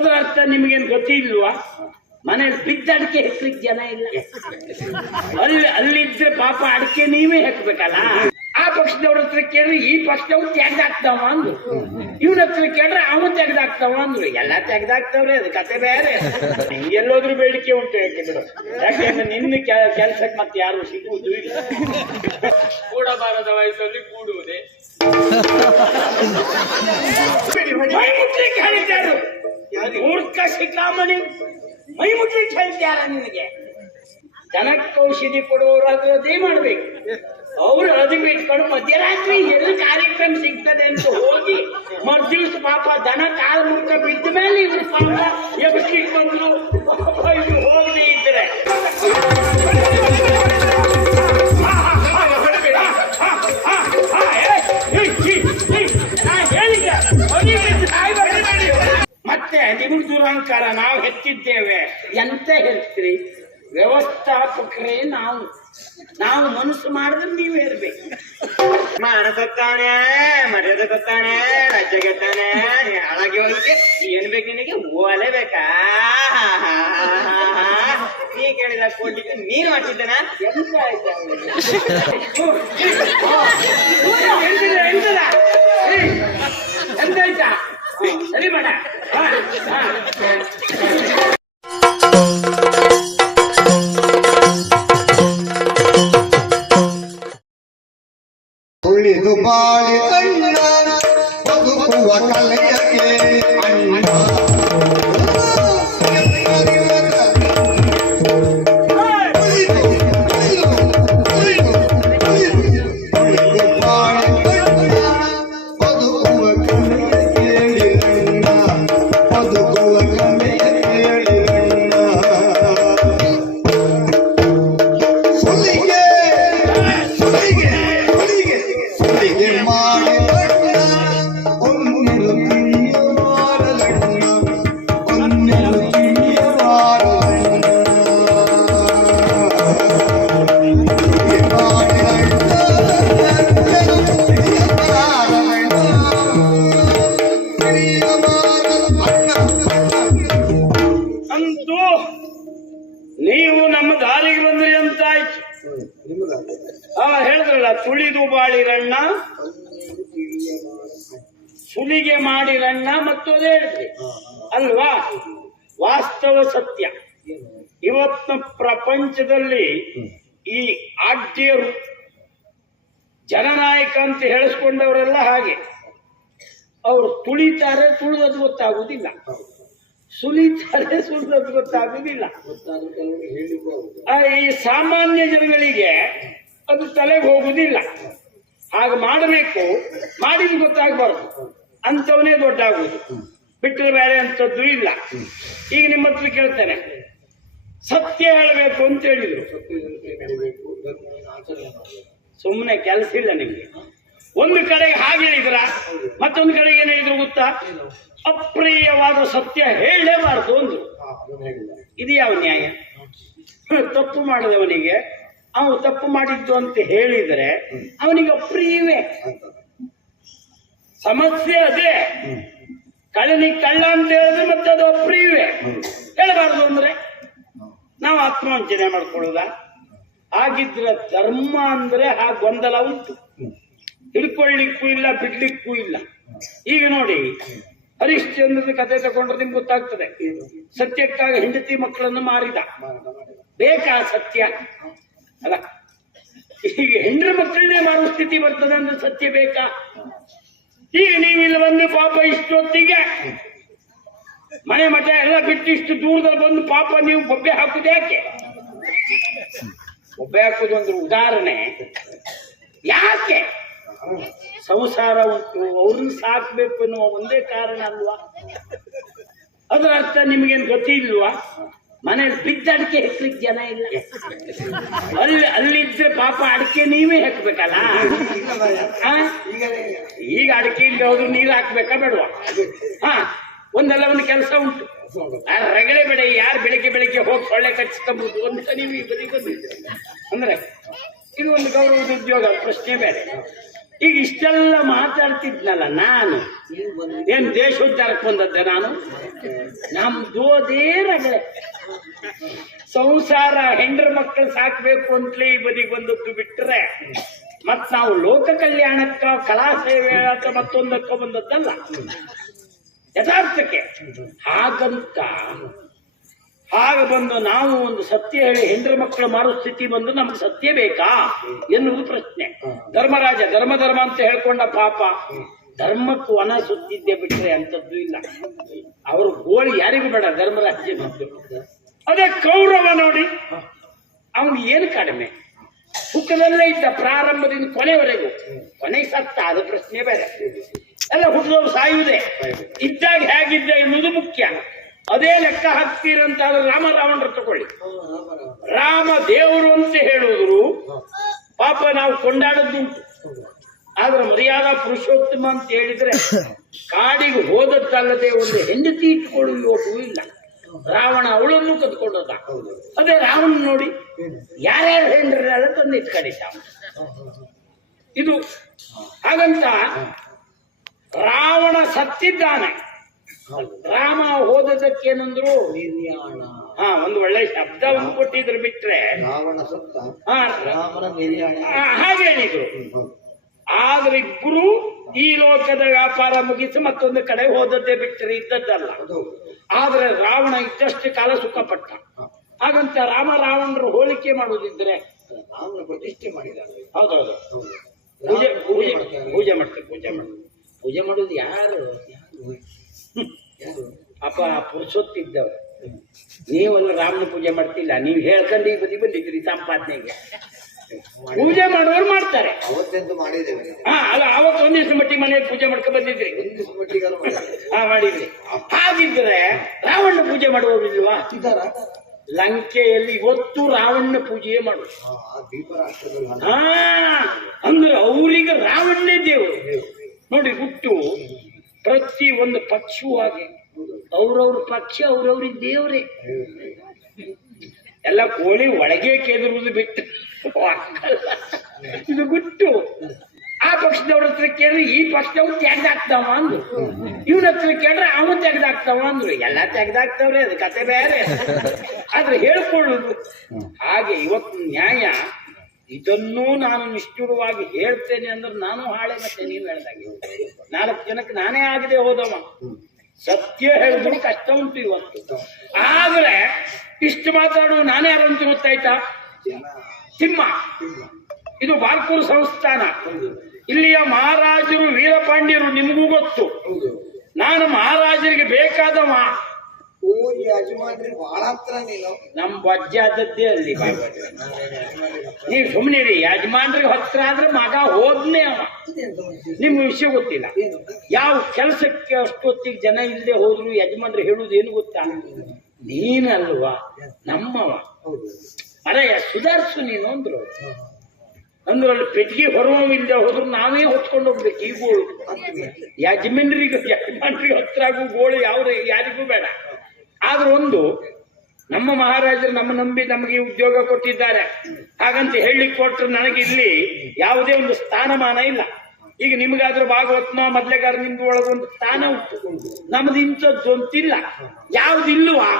ಅದರ ಅರ್ಥ ನಿಮ್ಗೇನು ಗೊತ್ತಿಲ್ವಾ? ಮನೇಲಿ ಬಿದ್ದ ಅಡಿಕೆ ಹೆಕ್ಲಿಕ್ಕೆ ಜನ ಇಲ್ಲ. ಅಲ್ಲಿದ್ರೆ ಪಾಪ ಅಡಿಕೆ ನೀವೇ ಹೆಕ್ಬೇಕಲ್ಲ. ಆ ಪಕ್ಷದವ್ರ ಹತ್ರ ಕೇಳಿದ್ರೆ ಈ ಪಕ್ಷದವ್ರು ತೆಗ್ದಾಕ್ತಾವ ಅಂದ್ರು, ಇವ್ರ ಹತ್ರ ಕೇಳಿದ್ರೆ ಅವನು ತೆಗ್ದಾಕ್ತಾವ ಅಂದ್ರು. ಎಲ್ಲ ತೆಗ್ದಾಕ್ತವ್ರೆ, ಅದು ಕತೆ ಬೇರೆ. ಎಲ್ಲೋದ್ರೂ ಬೇಡಿಕೆ ಉಂಟು. ಯಾಕೆಂದ್ರೆ ನಿನ್ನ ಕೆಲ್ಸಕ್ಕೆ ಮತ್ತೆ ಯಾರು ಸಿಗುವುದು ಇಲ್ಲ. ಕೂಡಬಾರದ ವಯಸ್ಸಲ್ಲಿ ಕೂಡುವುದೇ ಮೈ ಮುಟ್ಲಿಕ್ಕೆ ಹೇಳಿದ್ದಾರು. ಮೂರ್ಖ ಶಿಖಾಮಣಿ, ಮೈ ಮುಟ್ಲಿಕ್ಕೆ ಹೇಳ್ತಾರ ನಿನಗೆ. ಜನಕ್ಕೆ ಔಷಧಿ ಕೊಡುವವರು ಅದೇ ಮಾಡ್ಬೇಕು. ಅವ್ರು ಅದಕ್ಕೆ ಇಟ್ಕೊಂಡು ಮಧ್ಯರಾತ್ರಿ ಎಲ್ಲಿ ಕಾರ್ಯಕ್ರಮ ಸಿಗ್ತದೆ ಅಂತ ಹೋಗಿ ಮರ್ದಿವ್ಸ ಪಾಪ ದನ ಕಾಲು ಮುಖ ಬಿದ್ದ ಮೇಲೆ ಇವ್ರು ಪಾಪ ಎಬ್ಸ್ಲಿಕ್ಕೆ ಬಂದ್ರು. ಹೋಗದೆ ಇದ್ರೆ ಮತ್ತೆ ನಿಮ್ಗೆ ದುರಹಂಕಾರ. ನಾವು ಹೆಚ್ಚಿದ್ದೇವೆ ಎಂತ ಹೇಳ್ತೀರಿ? ವ್ಯವಸ್ಥಾಪಕರೇ ನಾವು ಮನಸ್ಸು ಮಾಡಿದ್ರೆ ನೀವು ಇರ್ಬೇಕು. ಮಾಡಸತ್ತಾನೆ, ಮರ್ಯಾದೆ ಗೊತ್ತಾನೆ, ರಾಜ್ಯ ಗೆದ್ದಾನೆ, ಹಾಳಾಗಿ ಹೋಗ್ಲಿಕ್ಕೆ ಏನ್ ಬೇಕು ನಿನಗೆ? ಓಲೇಬೇಕಾ? ನೀ ಕೇಳಿದ ಕೊಡ್ಲಿಕ್ಕೆ ನೀನು ಮಾಡ್ತಿದ್ದಾನ? ಎಂತ ಆಯ್ತಾ ಎಂತಾಯ್ತಾ? ಸರಿ ಮಾಡ. ಉಳಿದು ಬಾಳಿ ಅಣ್ಣ ಬದುಕುವ ಕಲೆಯಕ್ಕೆ ಅಣ್ಣ. ನೀವು ನಮ್ಮ ದಾರಿಗೆ ಬಂದ್ರಿ ಅಂತ ಆಯ್ತು. ಹೇಳಿದ್ರಲ್ಲ, ತುಳಿದು ಬಾಳಿರಣ್ಣ, ಸುಲಿಗೆ ಮಾಡಿರಣ್ಣ, ಮತ್ತು ಅದೇ ಹೇಳಿದ್ರಿ ಅಲ್ವಾ? ವಾಸ್ತವ ಸತ್ಯ. ಇವತ್ತಿನ ಪ್ರಪಂಚದಲ್ಲಿ ಈ ಆಡ್ಯರು ಜನನಾಯಕ ಅಂತ ಹೇಳಿಸ್ಕೊಂಡವರೆಲ್ಲ ಹಾಗೆ. ಅವರು ತುಳಿತಾರೆ, ತುಳಿದದ್ದು ಗೊತ್ತಾಗುವುದಿಲ್ಲ. ಸುಲಿತಾರೆ, ಸುಲಿದದ್ದು ಗೊತ್ತಾಗುವುದಿಲ್ಲ. ಈ ಸಾಮಾನ್ಯ ಜನಗಳಿಗೆ ಅದು ತಲೆಗೆ ಹೋಗುವುದಿಲ್ಲ. ಹಾಗೆ ಮಾಡಬೇಕು, ಮಾಡಿದ್ದು ಗೊತ್ತಾಗಬಾರ್ದು. ಅಂಥವನೇ ದೊಡ್ಡ ಆಗುವುದು, ಬಿಟ್ಟರೆ ಬೇರೆ ಅಂಥದ್ದು ಇಲ್ಲ. ಈಗ ನಿಮ್ಮ ಹತ್ರ ಕೇಳ್ತೇನೆ, ಸತ್ಯ ಹೇಳಬೇಕು ಅಂತ ಹೇಳಿದ್ರು. ಸುಮ್ಮನೆ ಕೆಲಸ ಇಲ್ಲ ನಿಮ್ಗೆ. ಒಂದು ಕಡೆಗೆ ಹಾಗೆ ಹೇಳಿದ್ರ, ಮತ್ತೊಂದು ಕಡೆಗೆ ಏನು ಹೇಳಿದ್ರು ಗೊತ್ತಾ? ಅಪ್ರಿಯವಾದ ಸತ್ಯ ಹೇಳಲೇಬಾರದು ಅಂದ್ರು. ಇದು ಯಾವ ನ್ಯಾಯ? ತಪ್ಪು ಮಾಡಿದವನಿಗೆ ಅವನು ತಪ್ಪು ಮಾಡಿದ್ದು ಅಂತ ಹೇಳಿದರೆ ಅವನಿಗೆ ಅಪ್ರಿಯವೇ. ಸಮಸ್ಯೆ ಅದೇ. ಕಳ್ಳನಿಗೆ ಕಳ್ಳ ಅಂತ ಹೇಳಿದ್ರೆ ಮತ್ತೆ ಅದು ಅಪ್ರಿಯವೇ. ಹೇಳಬಾರ್ದು ಅಂದ್ರೆ ನಾವು ಆತ್ಮವಂಚನೆ ಮಾಡ್ಕೊಳ್ಳೋದ? ಹಾಗಿದ್ರ ಧರ್ಮ ಅಂದ್ರೆ ಆ ಗೊಂದಲ ಉಂಟು. ಹಿಡ್ಕೊಳ್ಳಿಕ್ಕೂ ಇಲ್ಲ, ಬಿಡ್ಲಿಕ್ಕೂ ಇಲ್ಲ. ಈಗ ನೋಡಿ, ಹರಿಶ್ಚಂದ್ರನ ಕಥೆ ತಗೊಂಡ್ರೆ ನಿಮ್ಗೆ ಗೊತ್ತಾಗ್ತದೆ. ಸತ್ಯಕ್ಕಾಗಿ ಹೆಂಡತಿ ಮಕ್ಕಳನ್ನು ಮಾರಿದ. ಬೇಕಾ ಸತ್ಯ? ಅಲ್ಲ, ಈಗ ಹೆಂಡ್ರ ಮಕ್ಕಳನ್ನೇ ಮಾರುವ ಸ್ಥಿತಿ ಬರ್ತದೆ ಅಂದ್ರೆ ಸತ್ಯ ಬೇಕಾ? ಈಗ ನೀವಿಲ್ಲ ಬಂದು ಪಾಪ ಇಷ್ಟೊತ್ತಿಗೆ ಮನೆ ಮಠ ಎಲ್ಲ ಬಿಟ್ಟು ಇಷ್ಟು ದೂರದಲ್ಲಿ ಬಂದು ಪಾಪ ನೀವು ಬೊಬ್ಬೆ ಹಾಕುದು ಯಾಕೆ? ಬೊಬ್ಬೆ ಹಾಕುದು ಅಂದ್ರೆ ಉದಾಹರಣೆ. ಯಾಕೆ? ಸಂಸಾರ ಉಂಟು, ಅವ್ರನ್ನ ಸಾಕ್ಬೇಕು ಅನ್ನುವ ಒಂದೇ ಕಾರಣ ಅಲ್ವಾ? ಅದರ ಅರ್ಥ ನಿಮ್ಗೇನು ಗೊತ್ತಿಲ್ವಾ? ಮನೇಲಿ ಬಿದ್ದ ಅಡಿಕೆ ಹೆಕ್ಲಿಕ್ಕೆ ಜನ ಇಲ್ಲ. ಅಲ್ಲಿದ್ರೆ ಪಾಪ ಅಡಿಕೆ ನೀವೇ ಹೆಕ್ಬೇಕಲ್ಲ. ಈಗ ಅಡಿಕೆ ಇಲ್ಲದೆ ಹೋದ್ರು ನೀರು ಹಾಕ್ಬೇಕಾ ಬೇಡವಾ? ಒಂದಲ್ಲ ಒಂದು ಕೆಲಸ ಉಂಟು. ರಗಳೆ ಬೇಡ. ಯಾರು ಬೆಳಿಗ್ಗೆ ಹೋಗಿ ಸೊಳ್ಳೆ ಕಚ್ಚಿಸ್ಕೊಂಬೋದು ಒಂದು ನೀವು ಬದಿ ಬಂದಿದ್ದೀರಿ ಅಂದ್ರೆ ಇದು ಒಂದು ಗೌರವದ ಉದ್ಯೋಗ, ಪ್ರಶ್ನೆ ಬೇರೆ. ಈಗ ಇಷ್ಟೆಲ್ಲ ಮಾತಾಡ್ತಿದ್ನಲ್ಲ ನಾನು ಏನ್ ದೇಶೋದ್ಧಾರಕ್ಕೆ ಬಂದದ್ದೆ ನಾನು ನಮ್ದೋದೇ ರಗಳೆ ಸಂಸಾರ ಹೆಂಡ್ರ ಮಕ್ಕಳು ಸಾಕ್ಬೇಕು ಅಂತಲೇ ಈ ಬದಿಗೆ ಬಂದದ್ದು ಬಿಟ್ರೆ ಮತ್ ನಾವು ಲೋಕ ಕಲ್ಯಾಣಕ್ಕ ಕಲಾ ಸೇವೆ ಅಥವಾ ಮತ್ತೊಂದಕ್ಕ ಬಂದದ್ದಲ್ಲ ಯಥಾರ್ಥಕ್ಕೆ ಹಾಗಂತ ಬಂದು ನಾವು ಒಂದು ಸತ್ಯ ಹೇಳಿ ಹೆಂಡ್ರ ಮಕ್ಕಳ ಮಾರೋ ಸ್ಥಿತಿ ಬಂದು ನಮ್ಗೆ ಸತ್ಯ ಬೇಕಾ ಎನ್ನುವುದು ಪ್ರಶ್ನೆ. ಧರ್ಮರಾಜ ಧರ್ಮ ಅಂತ ಹೇಳ್ಕೊಂಡ ಪಾಪ ಧರ್ಮಕ್ಕೂ ವನ ಸುತ್ತಿದ್ದೆ ಬಿಟ್ರೆ ಅಂತದ್ದು ಇಲ್ಲ. ಅವರು ಗೋಳಿ ಯಾರಿಗೂ ಬೇಡ ಧರ್ಮರಾಜ್ಯ ಅದೇ ಕೌರವ ನೋಡಿ ಅವನು ಏನು ಕಡಿಮೆ ಸುಖದಲ್ಲೇ ಇದ್ದ ಪ್ರಾರಂಭದಿಂದ ಕೊನೆವರೆಗೂ. ಕೊನೆಗೆ ಸತ್ತ ಅದು ಪ್ರಶ್ನೆ ಬೇರೆ. ಎಲ್ಲ ಹುಟ್ಟಿದವರು ಸಾಯುವುದೇ, ಇದ್ದಾಗ ಹೇಗಿದ್ದ ಎನ್ನುವುದು ಮುಖ್ಯ. ಅದೇ ಲೆಕ್ಕ ಹಾಕ್ತೀರಂತಾದ್ರೆ ರಾಮ ರಾವಣರು ತಗೊಳ್ಳಿ. ರಾಮ ದೇವರು ಅಂತ ಹೇಳುವುದು ಪಾಪ ನಾವು ಕೊಂಡಾಡದ್ದುಂಟು. ಆದ್ರೆ ಮರ್ಯಾದಾ ಪುರುಷೋತ್ತಮ ಅಂತ ಹೇಳಿದ್ರೆ ಕಾಡಿಗೆ ಹೋದದ್ದಲ್ಲದೆ ಒಂದು ಹೆಂಡತಿ ಇಟ್ಕೊಳ್ಳುವ ಇಲ್ಲ. ರಾವಣ ಅವಳನ್ನು ಕದ್ಕೊಂಡದ. ಅದೇ ರಾವಣ ನೋಡಿ ಯಾರ್ಯಾರು ಹೆಂಡ್ರೆಲ್ಲ ತಂದು ಇಟ್ಕೊಂಡಿದ್ದ. ಇದು ಹಾಗಂತ ರಾವಣ ಸತ್ತಿದ್ದಾನೆ. ರಾಮ ಹೋದದಕ್ಕೇನಂದ್ರು ಒಂದು ಒಳ್ಳೆ ಶಬ್ದವನ್ನು ಕೊಟ್ಟಿದ್ರು ಬಿಟ್ರೆ ಹಾಗೆ ಹೇಳಿದ್ರು. ಆದ್ರೆ ಇಬ್ರು ಈ ಲೋಕದ ವ್ಯಾಪಾರ ಮುಗಿಸಿ ಮತ್ತೊಂದು ಕಡೆ ಹೋದದ್ದೇ ಬಿಟ್ಟರೆ ಇದ್ದದ್ದಲ್ಲ. ಆದ್ರೆ ರಾವಣ ಇದ್ದಷ್ಟು ಕಾಲ ಸುಖಪಟ್ಟ. ಹಾಗಂತ ರಾಮ ರಾವಣರು ಹೋಲಿಕೆ ಮಾಡುವುದಿದ್ರೆ ಪ್ರತಿಷ್ಠೆ ಮಾಡಿದ್ದಾರೆ. ಹೌದೌದು, ಪೂಜೆ ಮಾಡ್ತಾರೆ. ಪೂಜೆ ಮಾಡುದು ಯಾರು ಅಪ್ಪ ಪುರುಷೊತ್ತಿದ್ದವ್ರು. ನೀವೆಲ್ಲ ರಾಮನ ಪೂಜೆ ಮಾಡ್ತಿಲ್ಲ, ನೀವು ಹೇಳ್ಕೊಂಡು ಈ ಬದಿ ಬಂದಿದ್ರಿ ಸಂಪಾದನೆಗೆ. ಪೂಜೆ ಮಾಡುವವರು ಮಾಡ್ತಾರೆ. ಅವತ್ತೆಂದು ಮಾಡಿದ್ದೇವೆ. ಅಲ್ಲ, ಅವತ್ತು ಒಂದ್ ದಿವಸ ಮಟ್ಟಿಗೆ ಮನೆಗೆ ಪೂಜೆ ಮಾಡ್ಕೊಂಡು ಬಂದಿದ್ರಿ. ಮಾಡಿದ್ರಿ. ಹಾಗಿದ್ರೆ ರಾವಣ ಪೂಜೆ ಮಾಡುವವರು ಇಲ್ವಾ? ಲಂಕೆಯಲ್ಲಿ ಇವತ್ತು ರಾವಣ ಪೂಜೆಯೇ ಮಾಡುದು. ಅಂದ್ರೆ ಅವರಿಗೆ ರಾವಣನೇ ದೇವರು ನೋಡಿ. ಹುಟ್ಟು ಪ್ರತಿ ಒಂದು ಪಕ್ಷವೂ ಹಾಗೆ ಅವ್ರವ್ರ ಪಕ್ಷ ಅವ್ರವ್ರಿಗೆ ದೇವರೇ. ಎಲ್ಲ ಕೋಳಿ ಒಳಗೆ ಕೆದರುವುದು ಬಿಟ್ಟು ಇದು ಗುಟ್ಟು. ಆ ಪಕ್ಷದವ್ರ ಹತ್ರ ಕೇಳಿದ್ರೆ ಈ ಪಕ್ಷದವ್ರು ತೆಗ್ದಾಕ್ತಾವ ಅಂದ್ರು, ಇವನ ಹತ್ರ ಕೇಳಿದ್ರೆ ಅವನು ತೆಗ್ದಾಕ್ತಾವ ಅಂದ್ರು. ಎಲ್ಲ ತೆಗ್ದಾಕ್ತವ್ರೆ, ಅದು ಕತೆ ಬೇರೆ. ಆದ್ರೆ ಹೇಳ್ಕೊಳ್ಳುದು ಹಾಗೆ. ಇವತ್ತು ನ್ಯಾಯ ಇದನ್ನೂ ನಾನು ನಿಷ್ಠುರವಾಗಿ ಹೇಳ್ತೇನೆ ಅಂದ್ರೆ ನಾನು ಹಾಳೆ. ಮತ್ತೆ ನೀವು ಹೇಳ್ದಾಗೆ 4 ಜನಕ್ಕೆ ನಾನೇ ಆಗದೆ ಹೋದವ. ಸತ್ಯ ಹೇಳಿದ್ರು ಕಷ್ಟ ಉಂಟು ಇವತ್ತು. ಆದ್ರೆ ಇಷ್ಟು ಮಾತಾಡುವ ನಾನೇ ಯಾರಂತ ಗೊತ್ತಾಯ್ತಾ? ತಿಮ್ಮ. ಇದು ಬಾರ್ಕೂರು ಸಂಸ್ಥಾನ. ಇಲ್ಲಿಯ ಮಹಾರಾಜರು ವೀರಪಾಂಡ್ಯರು ನಿಮಗೂ ಗೊತ್ತು. ನಾನು ಮಹಾರಾಜರಿಗೆ ಬೇಕಾದವ. ನಮ್ ಬಜ್ಜ ಆದದ್ದೇ ಅಲ್ಲಿ. ನೀವು ಸುಮ್ಮನಿರಿ. ಯಜಮಾನ್ರಿಗೆ ಹತ್ರ ಆದ್ರೆ ಮಗ ಹೋದ್ನೇ ಅವ. ನಿಮ್ಗೆ ವಿಷಯ ಗೊತ್ತಿಲ್ಲ. ಯಾವ ಕೆಲಸಕ್ಕೆ ಅಷ್ಟೊತ್ತಿಗೆ ಜನ ಇಲ್ಲದೆ ಹೋದ್ರು ಯಜಮಾನ್ರು ಹೇಳುವುದು ಏನು ಗೊತ್ತಾ? ನೀನಲ್ವಾ ನಮ್ಮವ, ಅರೆ ಸುಧಾರಿಸು ನೀನು ಅಂದ್ರು. ಅಲ್ಲಿ ಪೆಟ್ಟಿಗೆ ಹೊರವಿಲ್ಲದೆ ಹೋದ್ರು ನಾವೇ ಹೊತ್ಕೊಂಡು ಹೋಗ್ಬೇಕು. ಈ ಗೋಳು ಯಜಮಾನ್ರಿಗೆ ಹತ್ರ ಆಗು ಗೋಳು ಯಾರಿಗೂ ಬೇಡ. ಆದ್ರೆ ಒಂದು ನಮ್ಮ ಮಹಾರಾಜರು ನಮ್ಮ ನಂಬಿ ನಮಗೆ ಉದ್ಯೋಗ ಕೊಟ್ಟಿದ್ದಾರೆ. ಹಾಗಂತ ಹೇಳಲಿಕ್ಕೆ ಕೊಟ್ಟರು ನನಗೆ ಇಲ್ಲಿ ಯಾವುದೇ ಒಂದು ಸ್ಥಾನಮಾನ ಇಲ್ಲ. ಈಗ ನಿಮಗಾದ್ರೂ ಭಾಗವತ್ನ ಮೊದ್ಲೆಗಾರ ನಿಮ್ದು ಒಳಗೊಂದು ಸ್ಥಾನ ಉಂಟು. ನಮ್ದು ಇಂಥದ್ದು ಅಂತಿಲ್ಲ. ಯಾವ್ದಿಲ್ವಾ?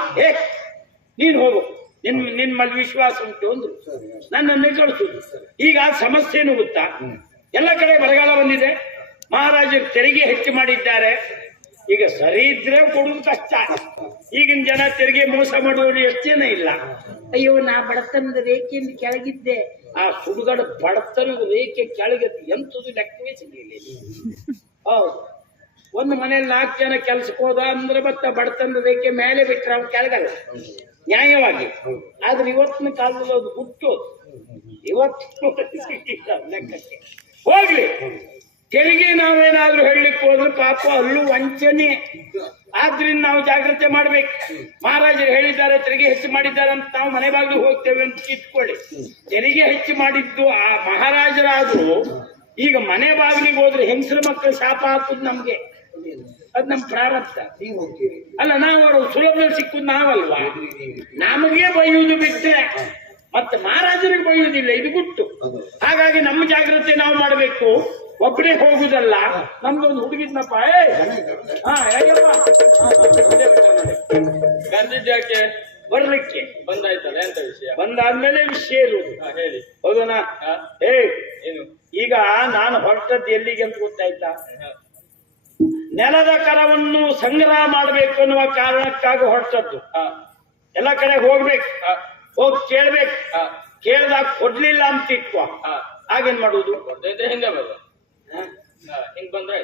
ನೀನ್ ಹೋಗು, ನಿನ್ ಮೇಲೆ ವಿಶ್ವಾಸ ಉಂಟು ಅಂದ್ರು. ನನ್ನನ್ನೇ ಕಳಿಸುದು. ಈಗ ಸಮಸ್ಯೆ ಏನು ಗೊತ್ತಾ? ಎಲ್ಲ ಕಡೆ ಬರಗಾಲ ಬಂದಿದೆ. ಮಹಾರಾಜರು ತೆರಿಗೆ ಹೆಚ್ಚು ಮಾಡಿದ್ದಾರೆ. ಈಗ ಸರಿ ಇದ್ರೆ ಕೊಡುವುದು ಕಷ್ಟ. ಈಗಿನ ಜನ ತೆರಿಗೆ ಮೋಸ ಮಾಡುವವರು ಎಷ್ಟು ಜನ ಇಲ್ಲ. ಅಯ್ಯೋ, ನಾ ಬಡತನದ ರೇಖೆಯಿಂದ ಕೆಳಗಿದ್ದೆ. ಆ ಸುಡುಗಡ ಬಡತನದ ರೇಖೆ ಕೆಳಗೆ ಎಂಥದ್ದು ಲೆಕ್ಕವೇ ಸಿಗಲಿಲ್ಲ. ಹೌದು, ಒಂದು ಮನೇಲಿ 4 ಜನ ಕೆಲ್ಸಕ್ಕೆ ಹೋದ ಅಂದ್ರೆ ಮತ್ತೆ ಬಡತನದ ರೇಖೆ ಮೇಲೆ ಬಿಟ್ರೆ ಅವ್ನು ಕೆಳಗಲ್ಲ ನ್ಯಾಯವಾಗಿ. ಆದ್ರೆ ಇವತ್ತಿನ ಕಾಲದಲ್ಲಿ ಅದು ಹುಟ್ಟು. ಇವತ್ತು ಲೆಕ್ಕಕ್ಕೆ ಹೋಗ್ಲಿ. ತೆರಿಗೆ ನಾವೇನಾದ್ರೂ ಹೇಳಲಿಕ್ಕೆ ಹೋದ್ರೆ ಪಾಪ ಅಲ್ಲೂ ವಂಚನೆ. ಆದ್ರಿಂದ ನಾವು ಜಾಗ್ರತೆ ಮಾಡ್ಬೇಕು. ಮಹಾರಾಜರು ಹೇಳಿದ್ದಾರೆ ತೆರಿಗೆ ಹೆಚ್ಚು ಮಾಡಿದ್ದಾರೆ ಅಂತ ನಾವು ಮನೆ ಬಾಗಿಲು ಹೋಗ್ತೇವೆ ಅಂತ ಇಟ್ಕೊಳ್ಳಿ. ತೆರಿಗೆ ಹೆಚ್ಚು ಮಾಡಿದ್ದು ಆ ಮಹಾರಾಜರಾದ್ರು ಈಗ ಮನೆ ಬಾಗಿಲಿಗೆ ಹೋದ್ರೆ ಹೆಂಗಸರ ಮಕ್ಕಳು ಶಾಪ ಹಾಕುದು ನಮ್ಗೆ. ಅದ್ ನಮ್ ಪ್ರಾರಬ್ಧ. ಅಲ್ಲ, ನಾವು ಸುಲಭದಲ್ಲಿ ಸಿಕ್ಕುದು ನಾವಲ್ವಾ? ನಮಗೆ ಬೈಯುವುದು ಬಿಟ್ಟರೆ ಮತ್ತೆ ಮಹಾರಾಜರಿಗೆ ಬೈಯುವುದಿಲ್ಲ. ಇದು ಗುಟ್ಟು. ಹಾಗಾಗಿ ನಮ್ಮ ಜಾಗ್ರತೆ ನಾವು ಮಾಡಬೇಕು. ಒಬ್ಬನೇ ಹೋಗುದಲ್ಲ, ನಮ್ದೊಂದು ಹುಡುಗಿದ್ನಪ್ಪ. ಹಾ ಹೇಗಪ್ಪ, ಬಂದೇ ಬಿಟ್ಟ ನೋಡಿ. ಕರ್ದಿದ್ಯಾಕೆ? ಬರ್ಲಿಕ್ಕೆ ಬಂದಾಯ್ತಲ್ಲ, ಎಂತ ವಿಷಯ? ಬಂದಾದ್ಮೇಲೆ ವಿಷಯ ಇರುವುದು. ಹೇಳಿ. ಹೌದನಾ? ಹಾ? ಏ ಏನು? ಈಗ ನಾನು ಹೊರಟದ್ದು ಎಲ್ಲಿಗೆ ಅಂತ ಗೊತ್ತಾಯ್ತಾ? ನೆಲದ ಕರವನ್ನು ಸಂಗ್ರಹ ಮಾಡಬೇಕು ಅನ್ನುವ ಕಾರಣಕ್ಕಾಗಿ ಹೊರಟದ್ದು. ಎಲ್ಲ ಕಡೆ ಹೋಗ್ಬೇಕು, ಹೋಗಿ ಕೇಳ್ಬೇಕು. ಕೇಳ್ದಾಗ ಕೊಡ್ಲಿಲ್ಲ ಅಂತ ಇಟ್ಕೋ, ಹಾಗೇನ್ ಮಾಡುದು? ಕೊಡ್ದಿದ್ರೆ ಹಿಂದೆ ಬರುವ. ಹಿಂಗ್ ಬಂದ್ರೆ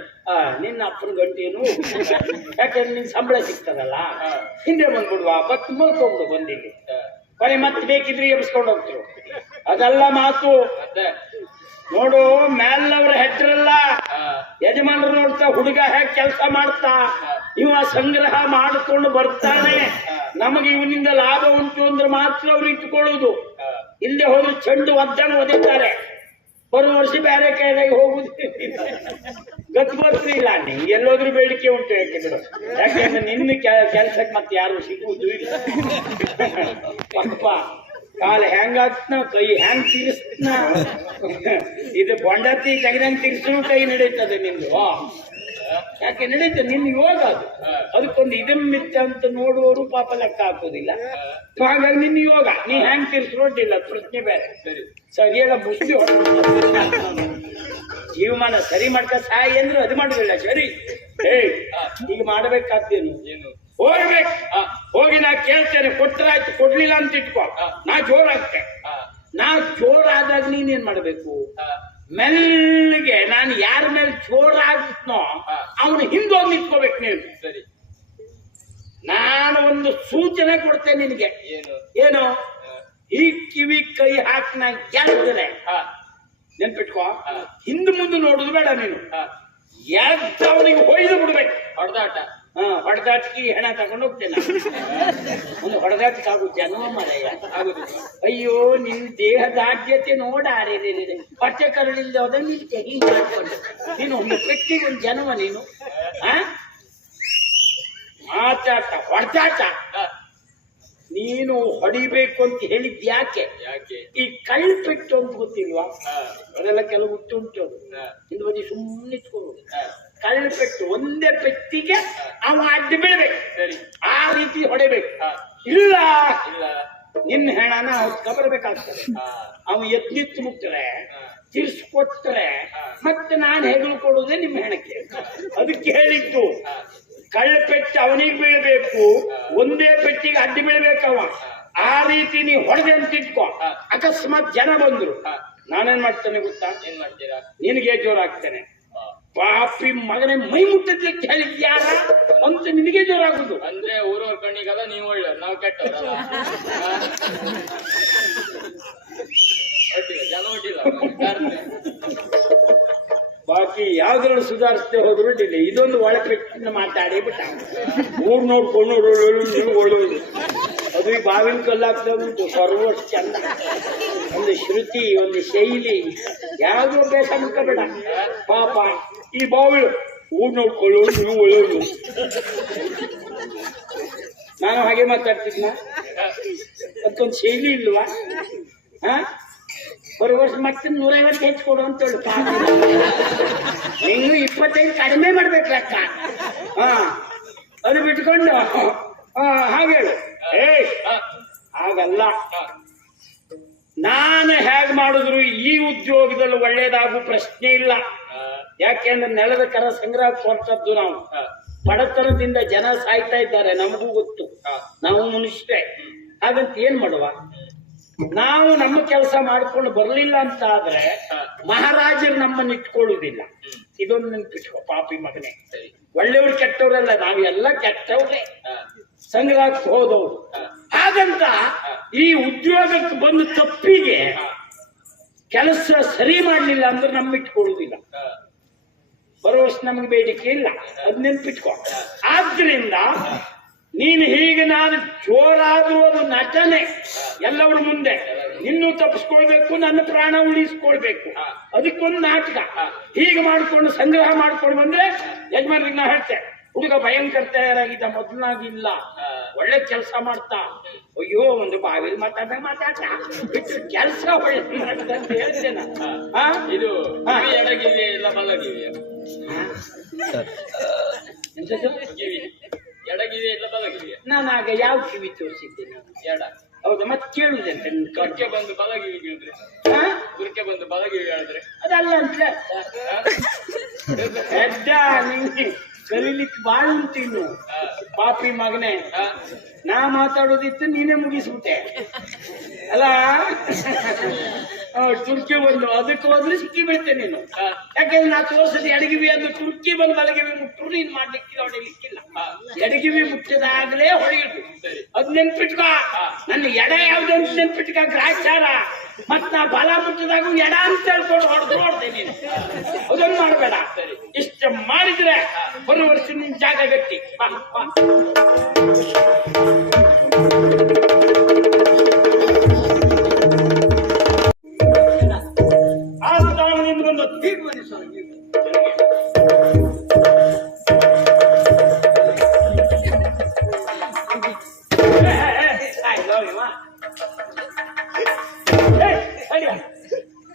ನಿನ್ನ ಅಪ್ಪನ ಗಂಟೇನು ಯಾಕಂದ್ರೆ ನಿನ್ ಸಂಬಳ ಸಿಗ್ತದಲ್ಲ, ಹಿಂದೆ ಬಂದ್ಬಿಡುವ, ಬತ್ ಮಲ್ಕೊಂಡ್ಬಿಡು ಬಂದಿಗೆ. ಬರೀ ಮತ್ತೆ ಬೇಕಿದ್ರೆ ಎಬ್ಸ್ಕೊಂಡು ಹೋಗ್ತಿರು. ಅದೆಲ್ಲ ಮಾತು. ಮತ್ತೆ ನೋಡು, ಮೇಲ್ನವ್ರ ಹೆಡ್ರಲ್ಲ, ಯಜಮಾನರು ನೋಡ್ತಾ ಹುಡುಗ ಹೇಗೆ ಕೆಲಸ ಮಾಡ್ತಾ, ಇವ ಸಂಗ್ರಹ ಮಾಡಿಕೊಂಡು ಬರ್ತಾನೆ, ನಮಗೆ ಇವನಿಂದ ಲಾಭ ಉಂಟು ಅಂದ್ರೆ ಮಾತ್ರ ಅವ್ರು ಇಟ್ಟುಕೊಳ್ಳುವುದು. ಇಲ್ಲದೆ ಹೋದ್ರೆ ಚೆಂಡು ಒದ್ದಂಗೆ ಒದಿತಾರೆ. ಬರುವ ವರ್ಷ ಬೇರೆ ಕೈದಾಗ ಹೋಗುದು ಗೊತ್ತಿಲ್ಲ. ನಿಂಗೆ ಎಲ್ಲೋದ್ರೂ ಬೇಡಿಕೆ ಉಂಟು. ಯಾಕೆಂದ್ರೆ ನಿನ್ನ ಕೆಲ್ಸಕ್ಕೆ ಮತ್ತೆ ಯಾರು ಸಿಗುವುದು ಇಲ್ಲ. ಪಪ್ಪ ಕಾಲ ಹೆಂಗಾಗ್ತನ, ಕೈ ಹೆಂಗ್ ತಿರ್ಸ್ತನ, ಇದು ಬೊಂಡತಿ ತೆಗೆದಂಗ್ ತಿರ್ಸು ಕೈ ನಡೀತದೆ ನಿಂದು. ಯಾಕೆ ನಡೀತದೆ ನಿನ್ ಯೋಗ ಅದು. ಅದಕ್ಕೊಂದು ಇದಮ್ಮಿತ್ತ ಅಂತ ನೋಡುವವರು ಪಾಪ ಲೆಕ್ಕ ಹಾಕೋದಿಲ್ಲ. ಹಾಗಾಗಿ ನಿನ್ನ ಯೋಗ ನೀ ಹೆಂಗ್ ತಿರ್ಸ್ರೋಡಿಲ್ಲ, ಪ್ರಶ್ನೆ ಬೇರೆ. ಸರಿ ಸರಿಯಾಗ ಮುಸ್ಲಿ ಜೀವಮಾನ ಸರಿ ಮಾಡ್ಕ ಸಾಯಿ ಅಂದ್ರೆ ಅದು ಮಾಡುದಿಲ್ಲ. ಸರಿ ಈಗ ಮಾಡ್ಬೇಕಾದ್ದೇನು? ಏನು? ಹೋಗ್ಬೇಕು. ಹೋಗಿ ನಾ ಕೇಳ್ತೇನೆ, ಕೊಟ್ಟರಾಯ್ತು, ಕೊಡ್ಲಿಲ್ಲ ಅಂತ ಇಟ್ಕೋ, ನಾ ಜೋರಾಗ್ತೆ. ನಾ ಜೋರಾದಾಗ ನೀನೇನ್ ಮಾಡ್ಬೇಕು? ಮೆಲ್ಲಿಗೆ ನಾನು ಯಾರ ಮೇಲೆ ಜೋರಾಗ್ತನೋ ಅವನು ಹಿಂದೋಗಿ ನಿಂತ್ಕೋಬೇಕು ನೀನು. ಸರಿ, ನಾನು ಒಂದು ಸೂಚನೆ ಕೊಡ್ತೇನೆ ನಿನಗೆ. ಏನು? ಏನು? ಈ ಕಿವಿ ಕೈ ಹಾಕಿ ನಾ ಗೆಲ್ತೇನೆ, ನೆನ್ಪಿಟ್ಕೋ. ಹಿಂದ್ ಮುಂದೆ ನೋಡುದು ಬೇಡ ನೀನು. ಅವನಿಗೆ ಹೊಯ್ದು ಬಿಡ್ಬೇಕು. ಹೊಡೆದಾಟ. ಹೊಡೆದಾಟಕ್ಕೆ ಹೆಣ ತಗೊಂಡು ಹೋಗ್ತೇನೆ. ಒಂದು ಹೊಡೆದಾಟಕ್ಕೆ ಆಗು ಜನ್ಮ ಮರೆಯ ಆಗುದಿಲ್ಲ. ಅಯ್ಯೋ, ನಿನ್ ದೇಹದ ಆದ್ಯತೆ ನೋಡಾರೆ. ಹೊಟ್ಟೆ ಕರಳಿಲ್ದ ಹೋದ ನೀನು ತೆಗಿ ಮಾಡ್ಕೊಂಡು ನೀನು ಒಂದು ಪೆಟ್ಟಿಗೆ ಒಂದು ಜನ್ಮ ನೀನು. ಮಾತಾಡ್ತ ಹೊಡೆದಾಟ. ನೀನು ಹೊಡಿಬೇಕು ಅಂತ ಹೇಳಿದ್ ಯಾಕೆ? ಯಾಕೆ? ಈ ಕಳ್ಪೆಟ್ಟು ಅಂತ ಗೊತ್ತಿಲ್ವಾ? ಅದೆಲ್ಲ ಕೆಲವು ಉಂಟು. ಹಿಂದ್ ಬದಿ ಸುಮ್ಮನೆ ಇಟ್ಕೊಳ್ಳೋದು. ಕಳ್ಪೆಟ್ಟು ಒಂದೇ ಪೆಟ್ಟಿಗೆ ಅವ ಅಡ್ಡ ಬೀಳ್ಬೇಕು. ಸರಿ, ಆ ರೀತಿ ಹೊಡೆಬೇಕು. ಇಲ್ಲ ಇಲ್ಲ, ನಿನ್ನ ಹೆಣನ ಬರ್ಬೇಕಾಗ್ತದೆ. ಅವ ಎದ್ನಿತ್ತು ಮುಟ್ರೆ, ತಿರ್ಸ್ಕೊಟ್ರೆ ಮತ್ತೆ ನಾನು ಹೆಗಲು ಕೊಡುವುದೇ ನಿಮ್ಮ ಹೆಣಕ್ಕೆ. ಅದಕ್ಕೆ ಹೇಳಿದ್ದು ಕಳ್ಪೆಟ್ಟು ಅವನಿಗೆ ಬೀಳ್ಬೇಕು, ಒಂದೇ ಪೆಟ್ಟಿಗೆ ಅಡ್ಡ ಬೀಳ್ಬೇಕವ. ಆ ರೀತಿ ನೀವು ಹೊಡೆದೆ ಅಂತ ಇಟ್ಕೋ. ಅಕಸ್ಮಾತ್ ಜನ ಬಂದ್ರು, ನಾನೇನ್ ಮಾಡ್ತೇನೆ ಗೊತ್ತಾ? ಏನ್ ಮಾಡ್ತೀರಾ? ನಿನಗೆ ಜೋರಾಗ್ತೇನೆ. ಪಾಪಿ ಮಗನೇ, ಮೈ ಮುಟ್ಟಲಿಕ್ಕೆ ಹೇಳಿದ್ಯಾರ ಅಂತ ನಿನಗೆ ಜೋರಾಗುದು. ಅಂದ್ರೆ ಊರವ್ರ ಕಣ್ಣಿಗಲ್ಲ ನೀವು ಒಳ್ಳೆಯವ್ರು, ನಾವು ಕೆಟ್ಟವ್ರಲ್ಲ. ಒಟ್ಟಿಲ್ಲ, ಜನ ಒಟ್ಟಿಲ್ಲ. ಬಾಕಿ ಯಾವ್ದ್ರಲ್ಲಿ ಸುಧಾರಿಸದೆ ಹೋದ್ರು ಇಲ್ಲ. ಇದೊಂದು ಒಳಪೆಟ್ಟಿನ ಮಾತಾಡಿ ಬಿಟ್ಟ. ಊರ್ ನೋಡ್ಕೊಂಡು ನೀವು ಒಳ್ಳೋದು. ಅದು ಈ ಬಾವಿನ ಕಲ್ಲಾಗ್ತಾ ಉಂಟು. ಸರ್ವಷ್ಟು ಚಂದ, ಒಂದು ಶ್ರುತಿ, ಒಂದು ಶೈಲಿ, ಯಾವ್ದು ಅಭ್ಯಾಸ ಮಾಡ್ಕೋಬೇಡ. ಪಾಪ ಈ ಬಾವಿಳು ಊರ್ ನೋಡ್ಕೊಳ್ಳೋದು, ನೀವು ಒಳ್ಳೋದು. ನಾನು ಹಾಗೆ ಮಾತಾಡ್ತಿದ್ನ, ಅದಕ್ಕೊಂದು ಶೈಲಿ ಇಲ್ವಾ? ಬರುವ ವರ್ಷ ಮತ್ತೆ 150 ಹೆಚ್ಚು ಕೊಡು ಅಂತ ಹೇಳಿ. ನೀವು 25 ಕಡಿಮೆ ಮಾಡ್ಬೇಕು ಲೆಕ್ಕ. ಅದು ಬಿಟ್ಕೊಂಡು ಹಾಗೇಳು. ಹಾಗಲ್ಲ, ನಾನು ಹೇಗ್ ಮಾಡಿದ್ರು ಈ ಉದ್ಯೋಗದಲ್ಲಿ ಒಳ್ಳೇದಾಗುವ ಪ್ರಶ್ನೆ ಇಲ್ಲ. ಯಾಕೆಂದ್ರೆ ನೆಲದ ಕರ ಸಂಗ್ರಹ ಕೊಟ್ಟದ್ದು ನಾವು. ಬಡತನದಿಂದ ಜನ ಸಾಯ್ತಾ ಇದ್ದಾರೆ, ನಮಗೂ ಗೊತ್ತು. ನಾವು ಮನುಷ್ಯರೇ. ಹಾಗಂತ ಏನ್ ಮಾಡುವ? ನಾವು ನಮ್ಮ ಕೆಲಸ ಮಾಡ್ಕೊಂಡು ಬರ್ಲಿಲ್ಲ ಅಂತ ಆದ್ರೆ ಮಹಾರಾಜರು ನಮ್ಮನ್ನ ಇಟ್ಕೊಳ್ಳುವುದಿಲ್ಲ. ಇದೊಂದು ನೆನ್ಪಿಟ್ಕೋ ಪಾಪಿ ಮಗನೇ. ಒಳ್ಳೆಯವ್ರು ಕೆಟ್ಟವ್ರಲ್ಲ, ನಾವೆಲ್ಲ ಕೆಟ್ಟವ್ರೆ, ಸಂಗ್ರಹಕ್ಕೆ ಹೋದವ್ರು. ಹಾಗಂತ ಈ ಉದ್ಯೋಗಕ್ಕೆ ಬಂದು ತಪ್ಪಿಗೆ ಕೆಲಸ ಸರಿ ಮಾಡ್ಲಿಲ್ಲ ಅಂದ್ರೆ ನಮ್ಮ ಇಟ್ಕೊಳ್ಳುವುದಿಲ್ಲ. ಬರೋ ವರ್ಷ ನಮ್ಗೆ ಬೇಡಿಕೆ ಇಲ್ಲ, ಅದ್ ನೆನ್ಪಿಟ್ಕೋ. ಆದ್ರಿಂದ ನೀನು ಹೀಗೆ ನಾನು ಜೋರಾದ್ರೂ ಅದು ನಟನೆ ಎಲ್ಲವ್ರ ಮುಂದೆ. ನಿನ್ನೂ ತಪ್ಪಿಸ್ಕೊಳ್ಬೇಕು, ನನ್ನ ಪ್ರಾಣ ಉಳಿಸ್ಕೊಳ್ಬೇಕು. ಅದಕ್ಕೊಂದು ನಾಟಕ. ಹೀಗೆ ಮಾಡ್ಕೊಂಡು ಸಂಗ್ರಹ ಮಾಡ್ಕೊಂಡು ಬಂದ್ರೆ ಯಜಮಾನ್ರಿಗೆ ನಾ ಹೇಳ್ತೆ, ಹುಡುಗ ಭಯಂಕರ ತಯಾರಾಗಿದ್ದ, ಮೊದಲಾಗಿಲ್ಲ. ಒಳ್ಳೆ ಕೆಲಸ ಮಾಡ್ತಾ ಅಯ್ಯೋ ಒಂದು ಬಾವಿಲಿ ಮಾತಾಡ್ತಾ ಬಿಟ್ಟು ಕೆಲಸ ಒಳ್ಳೆ ಮಾಡ್ತಾ ಅಂತ ಹೇಳ್ತೇನೆ. ಇದು ಕಿವಿ ಎಡಗಿವಿ ಎಲ್ಲ ಬಲಗಿವಿ ಕಿವಿ ಎಡಗಿವಿ ಎಲ್ಲ ಬಲಗಿವಿ. ನಾನು ಆಗ ಯಾವ ಕಿವಿ ತೋರಿಸಿದ್ದೇನೆ? ಎಡ. ಹೌದಾ? ಮತ್ತೆ ಕೇಳುದಂತೆ ಗುರ್ಕೆ ಬಂದು ಬಲಗಿವಿ ಹೇಳಿದ್ರೆ, ಗುರ್ಕೆ ಬಂದು ಬಲಗಿವಿ ಹೇಳಿದ್ರೆ ಅದಲ್ಲ ಅಂತ ಎಡ್ಡ ನಿಂಗೆ ಕಲೀಲಿಕ್ಕೆ ಬಾಳ ಉಂಟು ಇನ್ನು. ಪಾಪಿ ಮಗನೇ, ನಾ ಮಾತಾಡೋದಿತ್ತು ನೀನೇ ಮುಗಿಸ್ಬಿಟ್ಟೆ ಅಲ್ಲ. ತುರ್ಕಿ ಬಂದು ಅದಕ್ಕೆ ಹೋದ್ರೆ ಸಿಕ್ಕಿ ಬೀಳ್ತೇನೆ ನೀನು. ಯಾಕಂದ್ರೆ ನಾ ತೋರ್ಸದೆ ಎಡಗಿವಿ ಅಂದ್ರೆ ತುರ್ಕಿ ಬಂದು ಬಲಗಿವಿ ಮುಟ್ಟರು ನೀನ್ ಮಾಡ್ಲಿಕ್ಕೆ ಹೊಡಿಲಿಕ್ಕಿಲ್ಲ. ಎಡಗಿವಿ ಮುಟ್ಟದಾಗಲೇ ಹೊಡೆಯುದು. ಅದ್ ನೆನ್ಪಿಟ್ಕೋ. ನನ್ನ ಎಡ ಯಾವ್ದಂತ ನೆನ್ಪಿಟ್ಕ ಗ್ರಾಚಾರ. ಮತ್ ನಾ ಬಲ ಮುಟ್ಟದಾಗ ಎಡ ಅಂತ ಹೇಳ್ಕೊಂಡು ಹೊಡೆದೆ ನೀನು. ಅದೊಂದು ಮಾಡಬೇಡ. ಇಷ್ಟ ಮಾಡಿದ್ರೆ ಬರೋ ವರ್ಷ ನಿನ್ ಜಾಗ ಗಟ್ಟಿ. ಆ ಸ್ಥಾನದಿಂದ ಬಂದು ತೀರ್ಪು ಬನ್ನಿ ಸ್ವಾಮಿ.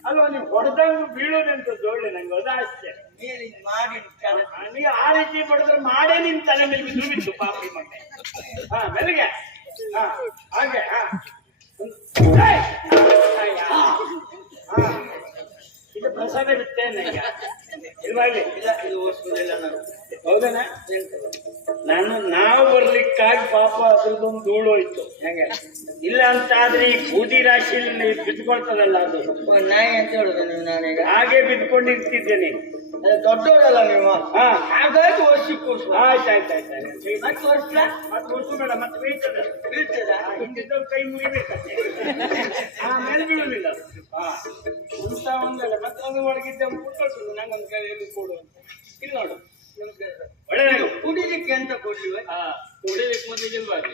ಅಲ್ವಾ ನೀವು ಹೊಡೆದಾಗ ಬೀಳೋದಂತದ್ದು ಒಳ್ಳೆ ನಂಗೆ ಅದ ಅಷ್ಟೇ. ನೀ ಆ ರೀತಿ ಹೊಡೆದ್ರೆ ಮಾಡೇ ನಿನ್ ತಲೆ ಮೇಲೆ ಬಿದ್ದು ಪಾಪಿ ಮನೆ. ಬೆಳಗ್ಗೆ ಹಾಗೆ ಇದು ಪ್ರಸಾದ ಇರುತ್ತೆ ನನಗೆ ಇಲ್ವಾಗ್ಲಿ. ಇದು ಓದಿಸೋದಿಲ್ಲ ನಾನು. ಹೌದನ? ನಾವು ಬರ್ಲಿಕ್ಕಾಗಿ ಪಾಪ ಅದ್ರದ್ದೊಂದು ಧೂಳು ಹೋಯ್ತು. ಹೆಂಗೆ ಇಲ್ಲ ಅಂತ ಆದ್ರೆ ಈ ಬೂದಿ ರಾಶಿಯಲ್ಲಿ ಬಿದ್ಕೊಳ್ತದಲ್ಲ ಅದು ನಾಯಿ ಅಂತ ಹೇಳುದು ನೀವು. ನಾನೀಗ ಹಾಗೆ ಬಿದ್ಕೊಂಡಿರ್ತಿದ್ದೇನೆ. ದೊಡ್ಡವರಲ್ಲ ನೀವು. ಹಾಗಾಗಿ ವರ್ಷಕ್ಕೂ ಆಯ್ತಾಯ್ತಾಯ್ತು. ಮತ್ತೆ ವರ್ಷ ಮತ್ತೆ ವರ್ಷ ಮತ್ತೆ ಬೀಳ್ತದ ಹಿಂದಿದ್ದ ಕೈ ಮುಗಿಬೇಕಷ್ಟೇ. ಆಮೇಲೆ ಬೀಳುದಿಲ್ಲ. ಅಂತ ಒಂದಲ್ಲ ಮತ್ತೆ ಅದು ಒಳಗಿದ್ದ ಕುಟ್ಕೊಳ್ತದೆ. ನಂಗೊಂದು ಕೈಯಲ್ಲಿ ಕೊಡು ಅಂತ. ಇಲ್ಲಿ ನೋಡು ಒಳ್ಳೆಯದು. ಕುಡಿಲಿಕ್ಕೆ ಅಂತ ಕೊಡ್ಲಿವ? ಕುಡಿಲಿಕ್ಕೆ ಮೊದಲಿಗೆ ಇಲ್ವಾಗಿ.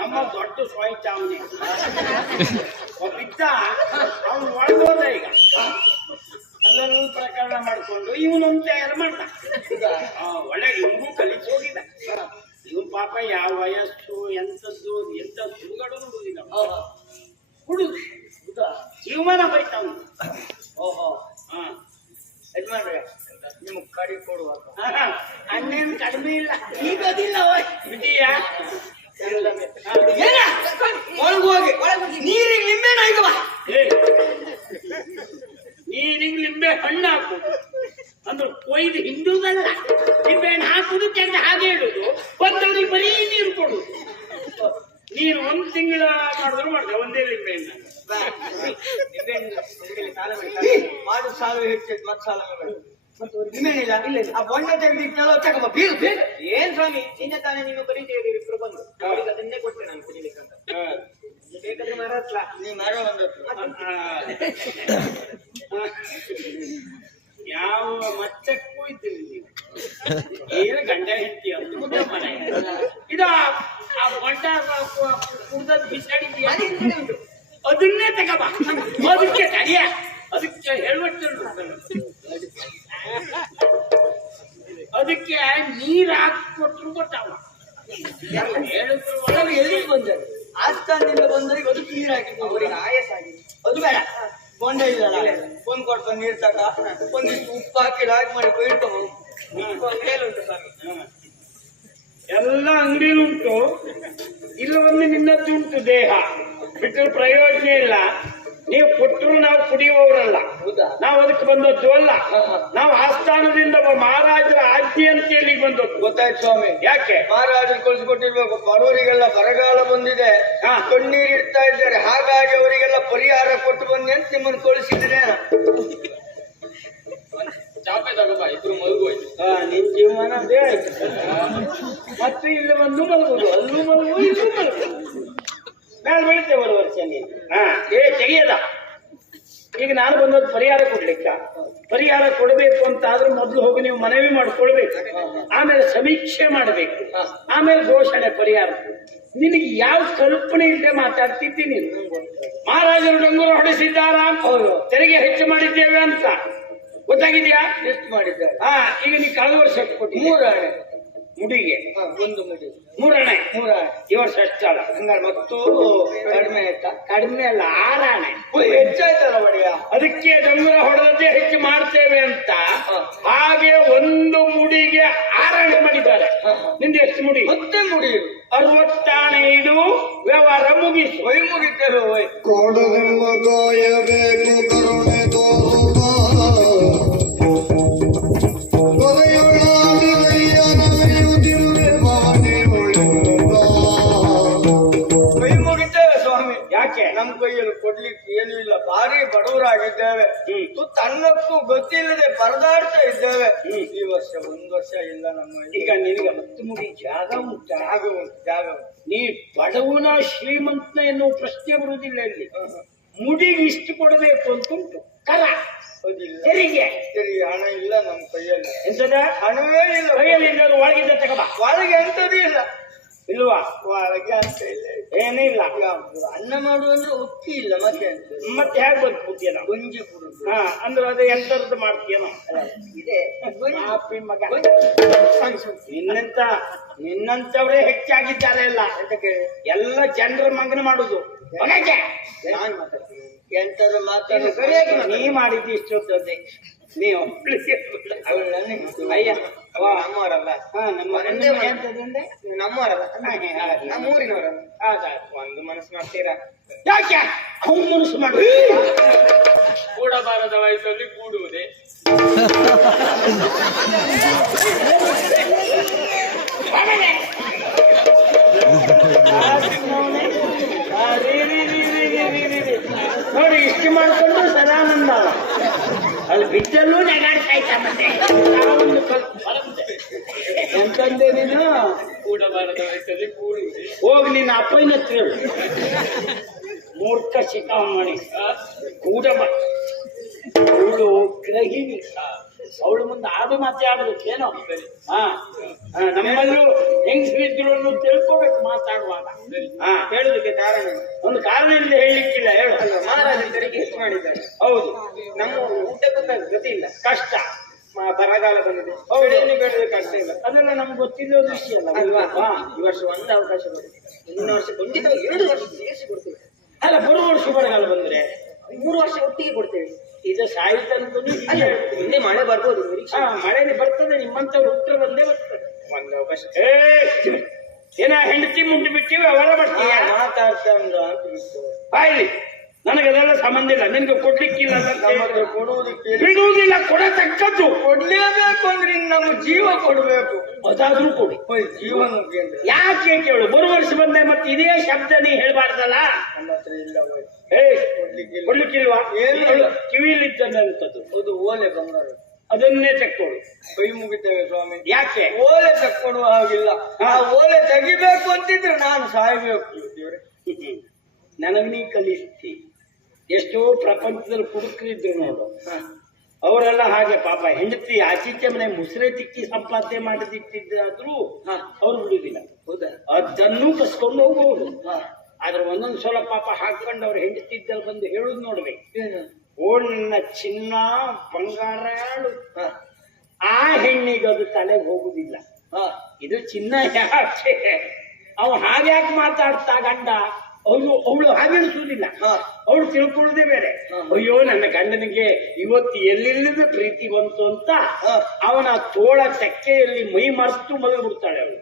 ನಮ್ಮ ದೊಡ್ಡ ಸ್ವಾಯಿತ ಅವನಿಗೆ ಬಿದ್ದ. ಅವನು ಒಳಗೋದ ಈಗ. ಎಲ್ಲರೂ ಪ್ರಕರಣ ಮಾಡ್ಕೊಂಡು ಇವನೊಂದು ತಯಾರು ಮಾಡ್ದ. ಒಳ್ಳೆ ಇವನು ಕಲಿಸಿ ಹೋಗಿದ್ದ. ಇವನ್ ಪಾಪ ಯಾವ ವಯಸ್ಸು ಎಂತದ್ದು ಎಂತ ಸುಡುಗಾಡು ನೋಡುದಿಲ್ಲ. ಕುಡುದು ಜೀವಮಾನ ಬೈತಾವನು. ಯಜಮಾನ್ರೆ ನಿಮ್ಗೆ ಕಡಿ ಕೊಡುವಾಗ ಅನ್ನೇನು ಕಡಿಮೆ ಇಲ್ಲ. ಈಗ ಅದಿಲ್ಲ ಬಿಟ್ಟಿಯಾ? ಒಳಗೋಗಿ ನೀರಿಗೆ ನಿಂಬೆನ ಆಯ್ತವ. ನೀರಿಗೆ ನಿಂಬೆ ಹಣ್ಣು ಹಾಕು ಅಂದ್ರೆ ಕೊಯ್ದು ಹಿಂಡುದಲ್ಲ. ನಿಂಬೆ ಹಣ್ಣು ಹಾಕುದು ತೆಗೆದು ಹಾಗೆ ಇಡುದು. ಬಂದವರಿಗೆ ಬರೀ ನೀರು ಕೊಡುದು. ನೀನು ಒಂದ್ ತಿಂಗಳ ಮಾಡಿದ್ರು ಮಾಡ್ದೆ ಒಂದೇ ನಿಂಬೆಹಣ್ಣು. ಮಾಡು ಸಾಲ ಹೆಚ್ಚು ಮತ್ತೆ ಸಾಲ ನಿಮ್ಮೇನಿಲ್ಲ. ಇಲ್ಲ ಆ ಬೊಂಡ ತೆಗೆದಿಟ್ಟಲ್ಲ ತಗೊಂಬ ಬೀಳು ಬೇಗ. ಏನ್ ಸ್ವಾಮಿ ನಿನ್ನೆ ತಾನೇ ನೀವು ಬರೀತೀರಿ ಇಬ್ರು ಬಂದು ಅವರಿಗೆ ಅದನ್ನೇ ಕೊಟ್ಟೆ ನಾನು ಕುಡಿಲಿಕ್ಕೆ ಅಂತ. ಬೇಕಾದ್ರೆ ಮರ ಹತ್ಲ ನೀವು ಮರ ಬಂದತ್ತು ಯಾವ ಮಟ್ಟಕ್ಕೂ ಇದ್ದೀರಿ ನೀವು. ಏನು ಗಂಡ ಹೆಂಡತಿ ಅಂತ ಮನೆ ಇದು. ಆ ಬೊಂಡ ಕುಡ್ದದ್ ಬಿಸಾಡಿದ್ಯಾ ಅದನ್ನೇ ತಗಬ. ಅದಕ್ಕೆ ತಡಿಯ ಅದಕ್ಕೆ ಹೇಳ್ಬಿಟ್ಟು ಅದಕ್ಕೆ ನೀರ್ ಹಾಕೊಟ್ರು ಗೊತ್ತಾವ. ಎಲ್ಲಿಗೆ ಬಂದರು? ಆಸ್ಥಾನದಿಂದ ಬಂದವರಿಗೆ ಅದಕ್ಕೆ ನೀರು ಹಾಕಿದ್ದು. ಅವರಿಗೆ ಆಯಾಸ ಆಗಿದೆ. ಅದು ಬೇಡ. ಬೊಂಡ ಇಲ್ಲಲ್ಲ ಫೋನ್ ಕೊಡ್ಕೊಂಡು ನೀರು ತಕ ಒಂದಿಷ್ಟು ಉಪ್ಪು ಹಾಕಿ ಹಾಕಿ ಮಾಡಿ ಕೊಯ್ತು ಹೇಳುಂಟು ಸ್ವಾಮಿ. ಎಲ್ಲ ಅಂಗಡಿಲುಂಟು. ಇಲ್ಲ ಒಂದು ನಿನ್ನದ್ದು ಉಂಟು ದೇಹ. ಬಿಟ್ಟರೆ ಪ್ರಯೋಜನ ಇಲ್ಲ. ನೀವು ಕೊಟ್ಟರು ನಾವು ಕುಡಿಯುವವರಲ್ಲ. ನಾವು ಅದಕ್ಕೆ ಬಂದದ್ದು ಅಲ್ಲ. ನಾವು ಆಸ್ಥಾನದಿಂದ ಮಹಾರಾಜರ ಆಜ್ಞೆ ಅಂತ ಹೇಳಿ ಬಂದದ್ದು. ಗೊತ್ತಾಯ್ತು ಸ್ವಾಮಿ. ಯಾಕೆ? ಮಹಾರಾಜರು ಕಳಿಸಿಕೊಟ್ಟಿರ್ಬೇಕು. ಬಡವರಿಗೆಲ್ಲ ಬರಗಾಲ ಬಂದಿದೆ, ಕಣ್ಣೀರು ಇಡ್ತಾ ಇದ್ದಾರೆ, ಹಾಗಾಗಿ ಅವರಿಗೆಲ್ಲ ಪರಿಹಾರ ಕೊಟ್ಟು ಬನ್ನಿ ಅಂತ ನಿಮ್ಮನ್ನು ಕಳಿಸಿದ್ರೆ. ಚಾಪೆ ತಗೋಬ ಇಬ್ರು ಮಲಗೋಯ್ತು. ನಿನ್ ಜೀವನ ಅದೇ ಆಯ್ತು. ಮತ್ತೆ ಇಲ್ಲಿ ಬಂದು ಮಲಗುದು, ಅಲ್ಲೂ ಮಲಗು, ಇಲ್ಲೂ ಮಲಗು. ನಾನು ಬೆಳಿತೇವೆ ಒಂದು ವರ್ಷ ನೀನು. ತೆಗೆಯದ. ಈಗ ನಾನು ಬಂದದ್ದು ಪರಿಹಾರ ಕೊಡ್ಲಿಕ್ಕ. ಪರಿಹಾರ ಕೊಡಬೇಕು ಅಂತ ಆದ್ರೆ ಮೊದಲು ಹೋಗಿ ನೀವು ಮನವಿ ಮಾಡ್ಕೊಳ್ಬೇಕು. ಆಮೇಲೆ ಸಮೀಕ್ಷೆ ಮಾಡಬೇಕು. ಆಮೇಲೆ ಘೋಷಣೆ ಪರಿಹಾರ. ನಿನಗೆ ಯಾವ ಕಲ್ಪನೆ ಇಲ್ಲದೆ ಮಾತಾಡ್ತಿದ್ದೀನಿ ನೀನು. ಮಹಾರಾಜರು ಡಂಗುರ ಹೊಡೆಸಿದ್ದಾರ, ತೆರಿಗೆ ಹೆಚ್ಚು ಮಾಡಿದ್ದೇವೆ ಅಂತ ಗೊತ್ತಾಗಿದ್ಯಾ? ಎಷ್ಟು ಮಾಡಿದ್ದಾರೆ? ಈಗ ನೀ ಕಳೆದ ವರ್ಷ ಕೊಟ್ಟಿ 3 ಆಣೆ. ಮುಡಿಗೆ ಒಂದು ಮುಡಿ ಮೂರನೇ ಮೂರ ಈ ವರ್ಷ ಅಷ್ಟಲ್ಲ. ಹಂಗಾರೆ ಮತ್ತು ಕಡಿಮೆ ಆಯ್ತಾ? ಕಡಿಮೆ ಅಲ್ಲ, 6 ಆಣೆ. ಹೆಚ್ಚಾಯ್ತಲ್ಲ ಒಡೆಯ. ಅದಕ್ಕೆ ಡಂಗುರ ಹೊಡೆದದ್ದೇ ಹೆಚ್ಚು ಮಾಡ್ತೇವೆ ಅಂತ ಹಾಗೆ ಒಂದು ಮುಡಿಗೆ 6 ಆಣೆ ಮಾಡಿದ್ದಾರೆ. ನಿಂದು ಎಷ್ಟು ಮುಡಿ? ಮತ್ತೆ ಮುಡಿ 60 ಆಣೆ ಇಡು, ವ್ಯವಹಾರ ಮುಗಿಸು. ಒಯ್ ಮುಗಿತೇವೆ ಒಯ್. ಕೊಡದೆಂಬ ಕಾಯಬೇಕು ಕರುಣೆ ತೋರುವ ಕೊನೆಯೊಳಾಗಿ ನಲಿಯುತ್ತಿರುವೆ ಭವನೆ ಉಳಿಯುವ. ಒಯ್ ಮುಗಿತೇವೆ ಸ್ವಾಮಿ. ಯಾಕೆ? ನಮ್ ಕೈಯಲ್ಲಿ ಕೊಡ್ಲಿಕ್ಕೆ ಏನು ಇಲ್ಲ, ಭಾರಿ ಬಡವರಾಗಿದ್ದೇವೆ. ತುತ್ತು ಅನ್ನಕ್ಕೂ ಗೊತ್ತಿಲ್ಲದೆ ಪರದಾಡ್ತಾ ಇದ್ದೇವೆ. ಈ ವರ್ಷ ಒಂದು ವರ್ಷ ಇಲ್ಲ ನಮ್ಮ. ಈಗ ನಿನಗೆ 10 ಮುಡಿ ಜಾಗ ಉಂಟ? ಜಾಗ ಉಂಟು, ಜಾಗ ಉಂಟು. ನೀ ಬಡವನ ಶ್ರೀಮಂತನ ಎನ್ನುವ ಪ್ರಶ್ನೆ ಬರುವುದಿಲ್ಲ ಇಲ್ಲಿ. ಮುಡಿಗೆ ಇಷ್ಟು ಕೊಡಬೇಕು ಅಂತ ಉಂಟು. ಕರ ಹೌದಿಲ್ಲ, ತೆರಿಗೆ ಸರಿ, ಹಣ ಇಲ್ಲ ನಮ್ಮ ಕೈಯಲ್ಲಿ. ಎಂತದ? ಹಣವೇ ಇಲ್ಲ ಕೈಯಲ್ಲಿ ಇದ್ದದ್ದು ಒಳಗಿದ್ದ ತಗಬ. ಒಳಗೆ ಎಂತದೂ ಇಲ್ಲ. ಇಲ್ವಾ? ಒಳಗೆ ಅಂತ ಇಲ್ಲ, ಏನೇ ಇಲ್ಲ. ಅನ್ನ ಮಾಡುವಂದ್ರೆ ಒಕ್ಕಿ ಇಲ್ಲ, ಮತ್ತೆ ಅಂತ ಮತ್ತೆ ಹೇಗೆ ಬಂದ್ಬಿಡ್ತೀಯ ನಾವು? ಗಂಜಿ ಕುಡುದು. ಹಾ, ಅಂದ್ರೆ ಅದು ಎಂತರದ್ದು ಮಾಡ್ತೀಯನೋ ಇದೆ ಪಾಪಿ ಮಗ. ಸಣ್ಣ ಸಣ್ಣ. ನಿನ್ನಂತವರೇ ಹೆಚ್ಚಾಗಿದ್ದಾರೆ ಎಲ್ಲ. ಎಲ್ಲ ಜನರ ಮಂಗನ ಮಾಡುದು. ಹೊರಗೆ. ನಾನ್ ಮಾತಾಡ್ತೀನಿ, ಎಂತಾದ್ರು ಮಾತಾಡೋ ನೀ ಮಾಡಿದ್ದು ಇಷ್ಟೊತ್ತದೆ. ನೀವು ಅಯ್ಯ ನಮ್ಮವರಲ್ಲ. ಹಾ, ನಮ್ಮ ಎಂತದಿಂದ ನಮ್ಮವರಲ್ಲ, ನಮ್ಮೂರಿನವರಲ್ಲ. ಒಂದು ಮನಸ್ಸು ಮಾಡ್ತೀರಾ? ಯಾಕೆ ಅವ್ನು ಮನಸ್ಸು ಮಾಡು. ಕೂಡಬಾರದ ವಯಸ್ಸಲ್ಲಿ ಕೂಡುವುದೇ. ನೋಡಿ, ಇಷ್ಟು ಮಾಡ್ಕೊಂಡು ಸದಾನಂದ ಅಲ್ಲಿ ಬಿದ್ದಲ್ಲೂ ನೆಗಾಡ್ತಾ ಇದ್ದ. ಮತ್ತೆ ಎಂತಂದೆ ನೀನು? ಕೂಡಬಾರದ ವಯಸ್ಸಲ್ಲಿ ಕೂಡುವುದೇ. ಹೋಗಿ ನಿನ್ನ ಅಪ್ಪನ ಹತ್ರ ಹೇಳು. ಮೂರ್ಖ ಶಿಕಾವ ಮಾಡಿ ಕೂಡ ಅವಳು ಗ್ರಹಿಣಿ. ಅವಳು ಮುಂದೆ ಆದು ಮಾತೆ ಆಡ್ಬೇಕೇನೋ. ಹಾ, ನಮ್ಮಲ್ಲೂ ಹೆಂಗಸಿದ್ರು ತಿಳ್ಕೋಬೇಕು ಮಾತಾಡುವಾಗ. ಹಾ, ಹೇಳುದಕ್ಕೆ ಕಾರಣ ಒಂದು ಕಾರಣದಿಂದ ಹೇಳಲಿಕ್ಕಿಲ್ಲ. ಹೇಳು. ಮಹಾರಾಜರಿಗೆ ಎಷ್ಟು ಮಾಡಿದ್ದಾರೆ? ಹೌದು, ನಮ್ಮ ಊಟಕ್ಕೆ ಗತಿ ಇಲ್ಲ, ಕಷ್ಟ. ಬರಗಾಲ ಬಂದಿದೆ, ಬೆಳೆಯೋದು ಕಷ್ಟ ಇಲ್ಲ. ಅದೆಲ್ಲ ನಮ್ಗೆ ಗೊತ್ತಿಲ್ಲೋ ವಿಷಯ ಅಲ್ಲ ಅಲ್ವಾ? ಹಾ, ಈ ವರ್ಷ ಒಂದು ಅವಕಾಶ ಕೊಡ್ತೀವಿ, ಮುಂದಿನ ವರ್ಷ ಖಂಡಿತ 2 ವರ್ಷ ಸೇರಿಸಿ ಕೊಡ್ತೀವಿ. ಅಲ್ಲ, ಬರುವ ವರ್ಷ ಬರಗಾಲ ಬಂದ್ರೆ 3 ವರ್ಷ ಒಟ್ಟಿಗೆ ಕೊಡ್ತೇವೆ. ಇದು ಸಾಹಿತ್ಯ ಅನ್ಕೊಂಡು ಹಿಂದೆ ಮಳೆ ಬರ್ಬೋದು, ನಿರೀಕ್ಷೆ. ಮಳೆನೇ ಬರ್ತದೆ. ನಿಮ್ಮಂತವ್ರು ಹುಟ್ಟರೆ ಬಂದೇ ಬರ್ತದೆ. ಒಂದು ಅವಕಾಶ. ಏನ ಹೆಂಡತಿ ಮುಂಟು ಬಿಟ್ಟಿವಿ ಅವರ ಬರ್ತೀಯ ಮಾತಾಡ್ತಾ ಅಂತ ಬಿಟ್ಟು ಬಾಯ್ಲಿ. ನನಗೆ ಅದೆಲ್ಲ ಸಂಬಂಧ ಇಲ್ಲ. ನಿನ್ಗೆ ಕೊಡ್ಲಿಕ್ಕಿಲ್ಲ ಕೊಡುವುದಕ್ಕೆ ಬಿಡುವುದಿಲ್ಲ. ಕೊಡತಕ್ಕದ್ದು ಕೊಡ್ಲೇಬೇಕು ಅಂದ್ರೆ ಇನ್ನು ನಮ್ಮ ಜೀವ ಕೊಡ್ಬೇಕು. ಅದಾದ್ರೂ ಕೊಡಿ. ಜೀವನ ಮುಖ್ಯ. ಯಾಕೆ ಕೇಳು? ಬರುವ ವರ್ಷ ಬಂದೆ ಮತ್ತೆ ಇದೇ ಶಬ್ದ ನೀ ಹೇಳ್ಬಾರ್ದಲ್ಲ. ನಮ್ಮ ಹತ್ರ ಇಲ್ಲ, ಕೊಡ್ಲಿಕ್ಕಿಲ್ವಾ? ಏನು ಕಿವಿಲಿದ್ದಂಥದ್ದು ಅದು ಓಲೆ ಬಂಗಾರ, ಅದನ್ನೇ ತೆಕ್ಕೊಡು. ಕೈ ಮುಗಿತೇವೆ ಸ್ವಾಮಿ. ಯಾಕೆ? ಓಲೆ ತಕ್ಕೊಡುವ ಹಾಗಿಲ್ಲ. ಆ ಓಲೆ ತೆಗಿಬೇಕು ಅಂತಿದ್ರೆ ನಾನು ಸಾಯ್ಬೇಕು. ನನಗೆ ನೀ ಕಲಿಸ್ತಿ. ಎಷ್ಟೋ ಪ್ರಪಂಚದಲ್ಲಿ ಕುಡುಕರಿದ್ರು ನೋಡು, ಅವರೆಲ್ಲ ಹಾಗೆ ಪಾಪ. ಹೆಂಡತಿ ಆಚೀಚೆ ಮನೆ ಮುಸ್ರೆ ತಿಕ್ಕಿ ಸಂಪಾದನೆ ಮಾಡದಿಟ್ಟಿದ್ದಾದ್ರೂ ಅವ್ರು ಬಿಡುದಿಲ್ಲ. ಹೌದಾ? ಅದನ್ನು ಕಸ್ಕೊಂಡು ಹೋಗ್ಬೋದು. ಆದ್ರೆ ಒಂದೊಂದು ಸಲ ಪಾಪ ಹಾಕೊಂಡು ಅವ್ರು ಹೆಂಡತಿದ್ದಲ್ಲಿ ಬಂದು ಹೇಳುದು ನೋಡ್ಬೇಕು. ಓ ನನ್ನ ಚಿನ್ನ ಬಂಗಾರ, ಆ ಹೆಣ್ಣಿಗೆ ಅದು ತಲೆಗೆ ಹೋಗುದಿಲ್ಲ. ಇದು ಚಿನ್ನ ಯಾಕೆ ಅವ ಹಾಗೆ ಯಾಕೆ ಮಾತಾಡ್ತಾ ಗಂಡ ಅವಳು ಹಾಗೆ ಅನಿಸುವುದಿಲ್ಲ. ಅವಳು ತಿಳ್ಕೊಳ್ಳುವುದೇ ಬೇರೆ. ಅಯ್ಯೋ ನನ್ನ ಗಂಡನಿಗೆ ಇವತ್ತು ಎಲ್ಲಿಲ್ಲದ ಪ್ರೀತಿ ಬಂತು ಅಂತ ಅವನ ತೋಳ ತೆಕ್ಕೆಯಲ್ಲಿ ಮೈ ಮರೆತು ಮಲಗಿಬಿಡ್ತಾಳೆ ಅವಳು.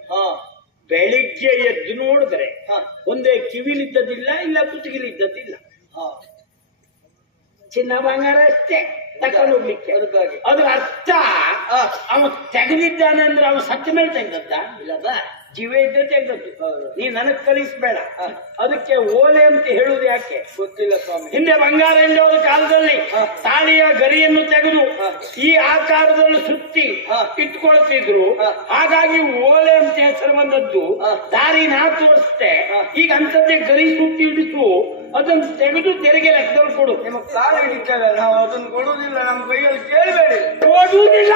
ಬೆಳಿಗ್ಗೆ ಎದ್ದು ನೋಡಿದ್ರೆ ಒಂದೇ ಕಿವಿಲಿದ್ದದಿಲ್ಲ, ಇಲ್ಲ ಕುತ್ತಿಗೆಲಿದ್ದದಿಲ್ಲ. ಚಿನ್ನ ಬಂಗಾರ ಅಷ್ಟೇ ತಕೊಂಡು ಹೋಗ್ಲಿಕ್ಕೆ. ಅದ್ರ ಅರ್ಥ ಅವ ತೆಗೆದಿದ್ದಾನೆ ಅಂದ್ರೆ ಅವನು ಸತ್ತ ಮೇಲೆ ತೆಗೆದದ್ದ ಇಲ್ಲದ ಜೀವ ಇದ್ದ ತೆಗೆದದ್ದು. ನೀ ನನಗ್ ಕಲಿಸ್ಬೇಡ. ಅದಕ್ಕೆ ಓಲೆ ಅಂತ ಹೇಳುವುದು ಯಾಕೆ ಗೊತ್ತಿಲ್ಲ ಸ್ವಾಮಿ. ಹಿಂದೆ ಬಂಗಾರ ಎಂದೋದ ಕಾಲದಲ್ಲಿ ತಾಳಿಯ ಗರಿಯನ್ನು ತೆಗೆದು ಈ ಆಕಾರದಲ್ಲಿ ಸುತ್ತಿ ಇಟ್ಕೊಳ್ತಿದ್ರು. ಹಾಗಾಗಿ ಓಲೆ ಅಂತ ಹೆಸರು ಬಂದದ್ದು. ದಾರಿ ನಾ ತೋರಿಸ್ತೆ. ಈಗ ಅಂತದ್ದೇ ಗರಿ ಸುತ್ತಿ ಇಡಿಸು, ಅದನ್ನು ತೆಗೆದು ತೆರಿಗೆ ಲೆಕ್ಕದಲ್ಲಿ ಕೊಡು. ನಿಮಗೆ ಕಾಲು ಹಿಡಿತೇವೆ, ನಾವು ಅದನ್ನು ಕೊಡುವುದಿಲ್ಲ. ನಮ್ಮ ಕೈಯಲ್ಲಿ ಕೇಳಬೇಡಿ. ಕೊಡುವುದಿಲ್ಲ.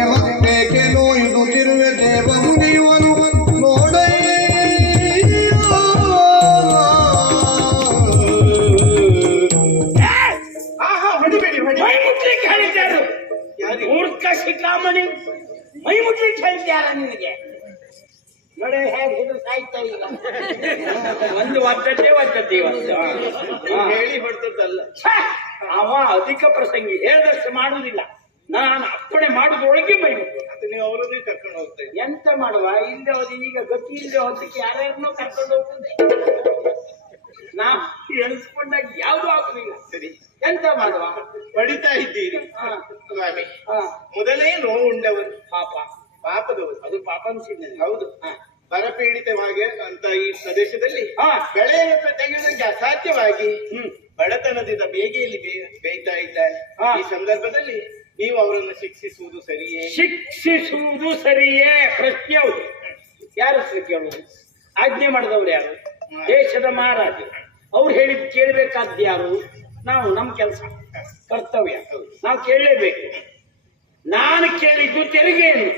ನನಗೆ ಬೇಕೆ ನೋಯುತ್ತಿರುವೆ ದೇವ ಮುಗಿಯುವನು ನೋಡಯ್ಯ. ಮೈ ಮುಟ್ಲಿಕ್ಕೆ ಹೇಳಿದ್ದಾರು ಯಾರಿಗೆ? ಮೂರ್ಖ ಶಿಖಾಮಣಿ ಮೈ ಮುಟ್ಲಿಕ್ಕೆ ಹೇಳ್ತಾರ ನಿನಗೆ ನೋಡಿ ಹೇಗೆ ಹಿಡಿದು ಸಾಯ್ತಾ ಈಗ ಒಂದು ಒದ್ದದ್ದೇ ಇವತ್ತು ಹೇಳಿ ಹೊಡೆದದ್ದಲ್ಲ. ಛೆ! ಅವ ಅಧಿಕ ಪ್ರಸಂಗಿ ಹೇಳಿದಷ್ಟು ಮಾಡುವುದಿಲ್ಲ. ನಾನು ಅಪ್ಪಣೆ ಮಾಡುದೊಳಗೆ ಮೈ ಮುಟ್ಟು. ಅದು ನೀವು ಅವರನ್ನೇ ಕರ್ಕೊಂಡು ಹೋಗ್ತಾ ಇದ್ದೀರಿ. ಎಂತ ಮಾಡುವ ಇಲ್ಲದೆ ಹೋದ ಈಗ ಗತಿ ಇಲ್ಲದೆ ಹೋದಕ್ಕೆ ಯಾರ್ಯಾರನ್ನೂ ಕರ್ಕೊಂಡು ಹೋಗ್ತದೆ. ನಾವು ಎಣಿಸ್ಕೊಂಡಾಗ ಯಾವ್ದು ಆಗುದಿಲ್ಲ. ಸರಿ, ಎಂತ ಮಾಡುವ ಹೊಡಿತಾ ಇದ್ದೀರಿ ಹಾ, ಸ್ವಾಮಿ. ಹಾ. ಮೊದಲೇ ನೋವು ಉಂಡವರು, ಪಾಪ ಪಾಪದವರು. ಅದು ಪಾಪ ಅನ್ಸಿದ್ದೇನೆ. ಹೌದು. ಬರಪೀಡಿತವಾಗಿ ಅಂತ ಈ ಪ್ರದೇಶದಲ್ಲಿ ಹಾ. ಬೆಳೆಯನ್ನು ತೆಗೆದಕ್ಕೆ ಅಸಾಧ್ಯವಾಗಿ ಹ್ಮ್ ಬಡತನದಿಂದ ಬೇಗೆಯಲ್ಲಿ ಬೇಯ್ತಾ ಇದ್ದಾರೆ. ಹಾ. ಈ ಸಂದರ್ಭದಲ್ಲಿ ನೀವು ಅವರನ್ನು ಶಿಕ್ಷಿಸುವುದು ಸರಿಯೇ? ಶಿಕ್ಷಿಸುವುದು ಸರಿಯೇ? ಪ್ರಶ್ನೆ ಹೌದು. ಯಾರು ಕೇಳುವುದು? ಆಜ್ಞೆ ಮಾಡಿದವ್ರು ಯಾರು? ದೇಶದ ಮಹಾರಾಜ. ಅವ್ರು ಹೇಳಿದ್ ಕೇಳಬೇಕಾದ್ದು ಯಾರು? ನಾವು. ನಮ್ಮ ಕೆಲಸ ಕರ್ತವ್ಯ ನಾವು ಕೇಳಲೇಬೇಕು. ನಾನು ಕೇಳಿದ್ದು ತೆರಿಗೆಯನ್ನು.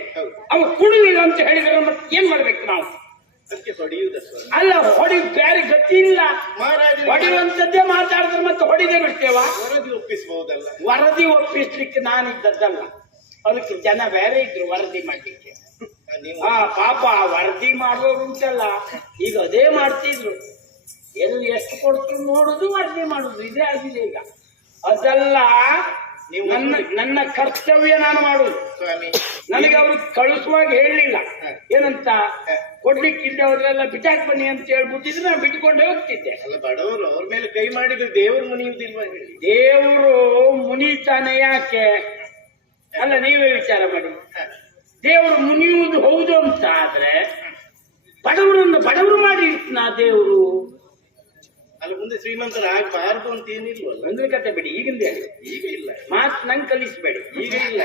ಅವು ಕುಡುವಿಲ್ಲ ಅಂತ ಹೇಳಿದ್ರೆ ಮತ್ತೆ ಏನ್ ಮಾಡ್ಬೇಕು ನಾವು? ಅದಕ್ಕೆ ಹೊಡೆಯುವುದ ಅಲ್ಲ, ಹೊಡಿ ಬೇರೆ ಗತಿ ಇಲ್ಲ. ಮಹಾರಾಜ ಹೊಡೆಯುವಂತದ್ದೇ ಮಾತಾಡಿದ್ರೆ ಮತ್ತೆ ಹೊಡಿದೇ ಬಿಡ್ತೇವ? ವರದಿ ಒಪ್ಪಿಸಬಹುದಲ್ಲ? ವರದಿ ಒಪ್ಪಿಸ್ಲಿಕ್ಕೆ ನಾನಿದ್ದದ್ದಲ್ಲ, ಅದಕ್ಕೆ ಜನ ಬೇರೆ ಇದ್ರು ವರದಿ ಮಾಡ್ಲಿಕ್ಕೆ. ನೀವು ಪಾಪ ವರದಿ ಮಾಡುವವರು ಉಂಟಲ್ಲ, ಈಗ ಅದೇ ಮಾಡ್ತಿದ್ರು. ಎಲ್ಲಿ ಎಷ್ಟು ಕೊಡ್ತು ನೋಡುದು, ವರದಿ ಮಾಡುದು, ಇದೇ ಆಗಿದೆ ಈಗ. ಅದಲ್ಲ, ನೀವು ನನ್ನ ಕರ್ತವ್ಯ ನಾನು ಮಾಡುದು. ಸ್ವಾಮಿ, ನನಗೆ ಅವರು ಕಳಿಸುವಾಗ ಹೇಳಲಿಲ್ಲ ಏನಂತ, ಕೊಡ್ಲಿಕ್ಕಿದ್ದ ಹೋದ್ರೆಲ್ಲ ಬಿಟ್ಟಾಕ್ ಬನ್ನಿ ಅಂತ ಹೇಳ್ಬಿಟ್ಟಿದ್ರೆ ನಾನು ಬಿಟ್ಕೊಂಡೇ ಹೋಗ್ತಿದ್ದೆ. ಅಲ್ಲ, ಬಡವರು ಅವ್ರ ಮೇಲೆ ಕೈ ಮಾಡಿದ್ರೆ ದೇವರು ಮುನಿಯುವುದಿಲ್ವಾ ಹೇಳಿ? ದೇವರು ಮುನಿತಾನೆ ಯಾಕೆ? ಅಲ್ಲ, ನೀವೇ ವಿಚಾರ ಮಾಡಿ. ದೇವರು ಮುನಿಯುವುದು ಹೌದು ಅಂತ ಆದ್ರೆ ಬಡವರನ್ನು ಬಡವರು ಮಾಡಿ ಇಡ್ತಾನ ದೇವರು? ಅಲ್ಲ, ಮುಂದೆ ಶ್ರೀಮಂತರಾಗಬಾರದು ಅಂತ ಏನಿಲ್ವಲ್ಲ? ಅಂದ್ರೆ ಕತೆ ಬಿಡಿ, ಈಗಿಂದ ಹೇಳಿ. ಈಗ ಇಲ್ಲ, ಮಾತು ನಂಗೆ ಕಲಿಸ್ಬೇಡಿ. ಈಗ ಇಲ್ಲ.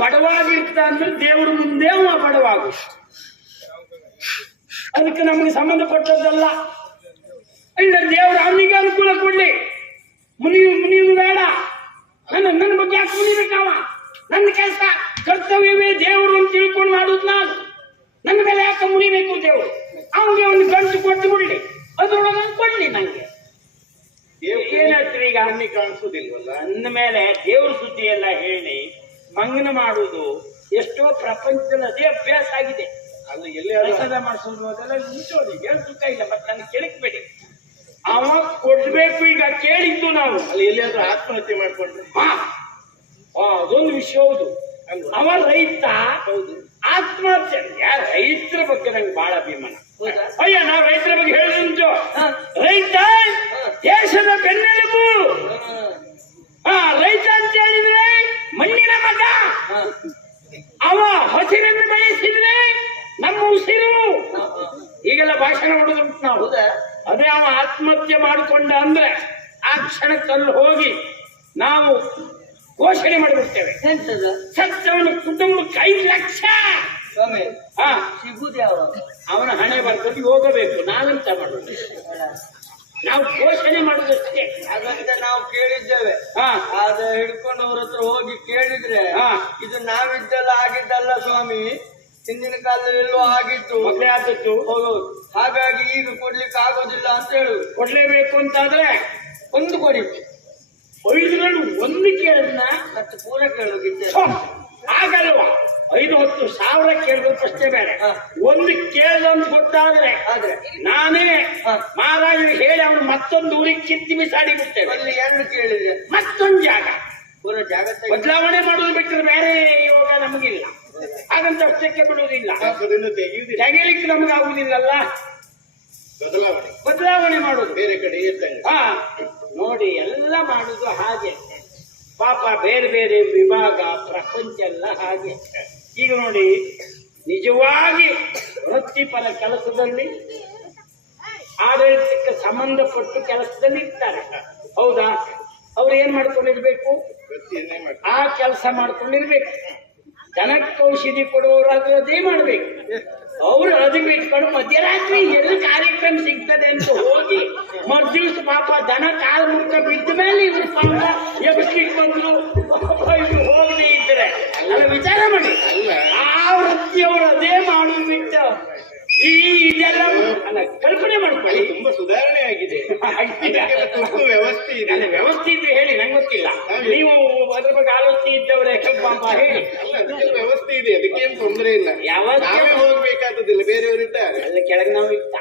ಬಡವಾಗಿರ್ತ ಅಂದ್ರೆ ದೇವ್ರ ಮುಂದೆ ಅವ ಬಡವಾಗು. ಅದಕ್ಕೆ ನಮಗೆ ಸಂಬಂಧಪಟ್ಟದ್ದಲ್ಲ. ಇಲ್ಲ, ದೇವ್ರ ಅವನಿಗೆ ಅನುಕೂಲ ಕೊಡ್ಲಿ. ಮುನಿಯುವುದು ಬೇಡ. ನನ್ನ ಬಗ್ಗೆ ಯಾಕೆ ಮುನಿಬೇಕಾವ? ನನ್ನ ಕೆಲಸ ಕರ್ತವ್ಯವೇ ದೇವರು ಅಂತ ತಿಳ್ಕೊಂಡು ಮಾಡುದು ನಾನು. ನನ್ನ ಮೇಲೆ ಯಾಕೆ ಮುನಿಬೇಕು ದೇವರು? ಅವನಿಗೆ ಒಂದು ಗಂಟು ಕೊಟ್ಟು ಬಿಡ್ಲಿ, ಅದ್ರೊಳಗೆ ಕೊಡ್ಲಿ ನಂಗೆ. ಏನ್ ಹೇಳ್ತೀರಿ ಈಗ? ಅನ್ನಿ ಕಾಣಿಸುದಿಲ್ವಲ್ಲ? ಅಂದ ಮೇಲೆ ದೇವ್ರ ಸುದ್ದಿ ಎಲ್ಲ ಹೇಳಿ ಮಂಗನ ಮಾಡುವುದು ಎಷ್ಟೋ ಪ್ರಪಂಚದಲ್ಲಿ ಅದೇ ಅಭ್ಯಾಸ ಆಗಿದೆ. ಅಲ್ಲ, ಎಲ್ಲಿ ಪ್ರಸಾದ ಮಾಡಿಸೋದು ಅದೆಲ್ಲ ನಿಂತೋದು ಏನು ಸುಖ ಇಲ್ಲ. ಮತ್ತೆ ನನಗೆ ಕೆಳಕ್ಬೇಡಿ. ಅವ ಕೊಡ್ಬೇಕು. ಈಗ ಕೇಳಿದ್ದು ನಾವು. ಅಲ್ಲಿ ಎಲ್ಲಿಯಾದ್ರೂ ಆತ್ಮಹತ್ಯೆ ಮಾಡ್ಕೊಂಡ್ರೆ? ಅದೊಂದು ವಿಷಯ ಹೌದು. ಅವ ರೈತ. ಹೌದು. ಆತ್ಮಹತ್ಯೆ ರೈತರ ಬಗ್ಗೆ ನಂಗೆ ಬಹಳ ಅಭಿಮಾನ. ಅಯ್ಯ, ನಾವು ರೈತರ ಬಗ್ಗೆ ಹೇಳಿದ್ದು, ರೈತ ದೇಶದ ಬೆನ್ನೆಲುಬು. ರೈತ ಅಂತ ಹೇಳಿದ್ರೆ ಮಣ್ಣಿನ ಮಗ. ಅವ ಹಸಿರನ್ನು ಬೆಳೆಸಿದ್ರೆ ನಮ್ಮ ಉಸಿರು. ಈಗೆಲ್ಲ ಭಾಷಣ ಮಾಡೋದುಂಟು ನಾವು. ಅದೇ ಅವ ಆತ್ಮಹತ್ಯೆ ಮಾಡಿಕೊಂಡ ಅಂದ್ರೆ ಆ ಕ್ಷಣಕ್ಕಲ್ಲಿ ಹೋಗಿ ನಾವು ಘೋಷಣೆ ಮಾಡಿಬಿಡ್ತೇವೆ. ಸತ್ತವನ ಕುಟುಂಬಕ್ಕೆ 5 ಲಕ್ಷ ಸಿಗುದೇ ಅವರು. ಅವನ ಹಣೆ ಬರ್ತದೆ ಹೋಗಬೇಕು. ನಾವೆಂತ ಮಾಡೋದು? ನಾವು ಘೋಷಣೆ ಮಾಡುದಷ್ಟೇ. ಹಾಗಂತ ನಾವು ಕೇಳಿದ್ದೇವೆ. ಅದ ಹಿಡ್ಕೊಂಡು ಅವ್ರ ಹತ್ರ ಹೋಗಿ ಕೇಳಿದ್ರೆ ಇದು ನಾವಿದ್ದಲ್ಲ ಆಗಿದ್ದಲ್ಲ ಸ್ವಾಮಿ, ಹಿಂದಿನ ಕಾಲದಲ್ಲಿ ಎಲ್ಲೋ ಆಗಿತ್ತು, ಮದುವೆ ಆದದ್ದು. ಹಾಗಾಗಿ ಈಗ ಕೊಡ್ಲಿಕ್ಕೆ ಆಗೋದಿಲ್ಲ ಅಂತ ಹೇಳುದು. ಕೊಡ್ಲೇಬೇಕು ಅಂತಾದ್ರೆ ಒಂದು ಕೊಡಿ. 5ರಲ್ಲಿ ಒಂದು ಕೇಳಿದ್ನ ಮತ್ತೆ ಪೂರ ಕೇಳೋಗಿದ್ದೆ ಆಗಲ್ವಾ? 5-10 ಸಾವಿರ ಕೇಳಬೇಕಷ್ಟೇ ಬೇಡ. ಒಂದು ಕೇಳ್ದ ಅಂತ ಗೊತ್ತಾದ್ರೆ ನಾನೇ ಮಹಾರಾಜರು ಹೇಳಿ ಅವನು ಮತ್ತೊಂದು ಊರಿಗೆ ಕಿತ್ತಿ ಬಿಸಾಡಿ ಬಿಡ್ತೇವೆ. ಅಲ್ಲಿ 2 ಕೇಳಿದ್ರೆ ಮತ್ತೊಂದು ಜಾಗ ಪೂರ ಜಾಗ ಬದಲಾವಣೆ ಮಾಡೋದು ಬಿಟ್ಟರೆ ಬೇರೆ ಯೋಗ ನಮಗಿಲ್ಲ. ಹಾಗಂತ ಅಷ್ಟಕ್ಕೆ ಬಿಡುವುದಿಲ್ಲ. ತೆಗೆಯಲಿಕ್ಕೆ ನಮಗಾಗುವುದಿಲ್ಲಲ್ಲ. ಬದಲಾವಣೆ ಮಾಡೋದು ಬೇರೆ ಕಡೆ ನೋಡಿ, ಎಲ್ಲ ಮಾಡುದು ಹಾಗೆ. ಪಾಪ ಬೇರೆ ಬೇರೆ ವಿಭಾಗ ಪ್ರಪಂಚ ಎಲ್ಲ ಹಾಗೆ. ಈಗ ನೋಡಿ, ನಿಜವಾಗಿ ವೃತ್ತಿಪರ ಕೆಲಸದಲ್ಲಿ ಆಡಳಿತಕ್ಕೆ ಸಂಬಂಧಪಟ್ಟು ಕೆಲಸದಲ್ಲಿ ಇರ್ತಾರೆ. ಹೌದಾ? ಅವ್ರು ಏನ್ ಮಾಡ್ಕೊಂಡಿರ್ಬೇಕು? ಆ ಕೆಲಸ ಮಾಡ್ಕೊಂಡಿರ್ಬೇಕು. ಜನಕ್ಕೆ ಔಷಧಿ ಕೊಡುವವರಾದ್ರೂ ಅದೇ ಮಾಡ್ಬೇಕು. ಅವ್ರು ಅದಕ್ಕೆ ಇಟ್ಕೊಂಡು ಮಧ್ಯರಾತ್ರಿ ಎಲ್ಲಿ ಕಾರ್ಯಕ್ರಮ ಸಿಗ್ತದೆ ಅಂತ ಹೋಗಿ ಮರ್ದಿವ್ಸ ಪಾಪ ದನ ಕಾಲು ಮುಖ ಬಿದ್ದ ಮೇಲೆ ಇವ್ರು ಪಾಪ ಎಬ್ಬಿಸ್ಲಿಕ್ಕೆ ಬಂದ್ರು. ಇದು ಹೋಗದೆ ಇದ್ರೆ ಅಲ್ಲ, ವಿಚಾರ ಮಾಡಿ. ಆ ವೃತ್ತಿಯವರು ಅದೇ ಮಾಡುದು ಬಿಟ್ಟು ಇದೆಲ್ಲ ಅಲ್ಲ ಕಲ್ಪನೆ ಮಾಡ್ಕೊಳ್ಳಿ. ತುಂಬಾ ಸುಧಾರಣೆ ಆಗಿದೆ. ಆಗ್ತಿಲ್ಲ. ಅದಕ್ಕೆಲ್ಲ ತುರ್ತು ವ್ಯವಸ್ಥೆ ಇದೆ. ಅಲ್ಲ, ವ್ಯವಸ್ಥೆ ಇದ್ರೆ ಹೇಳಿ, ನಂಗೆ ಗೊತ್ತಿಲ್ಲ. ನೀವು ಅದ್ರ ಬಗ್ಗೆ ಆಲೋಚನೆ ಇದ್ದವರೇ ಪಾಪ ಹೇಳಿ. ಅಲ್ಲ, ಅದಕ್ಕೆಲ್ಲ ವ್ಯವಸ್ಥೆ ಇದೆ, ಅದಕ್ಕೇನು ತೊಂದರೆ ಇಲ್ಲ. ಯಾವತ್ತೂ ನಾವೇ ಹೋಗ್ಬೇಕಾದದಿಲ್ಲ, ಬೇರೆಯವರಿದ್ದಾರೆ. ಅಲ್ಲ, ಕೆಳಗೆ ನಾವು ಇತ್ತ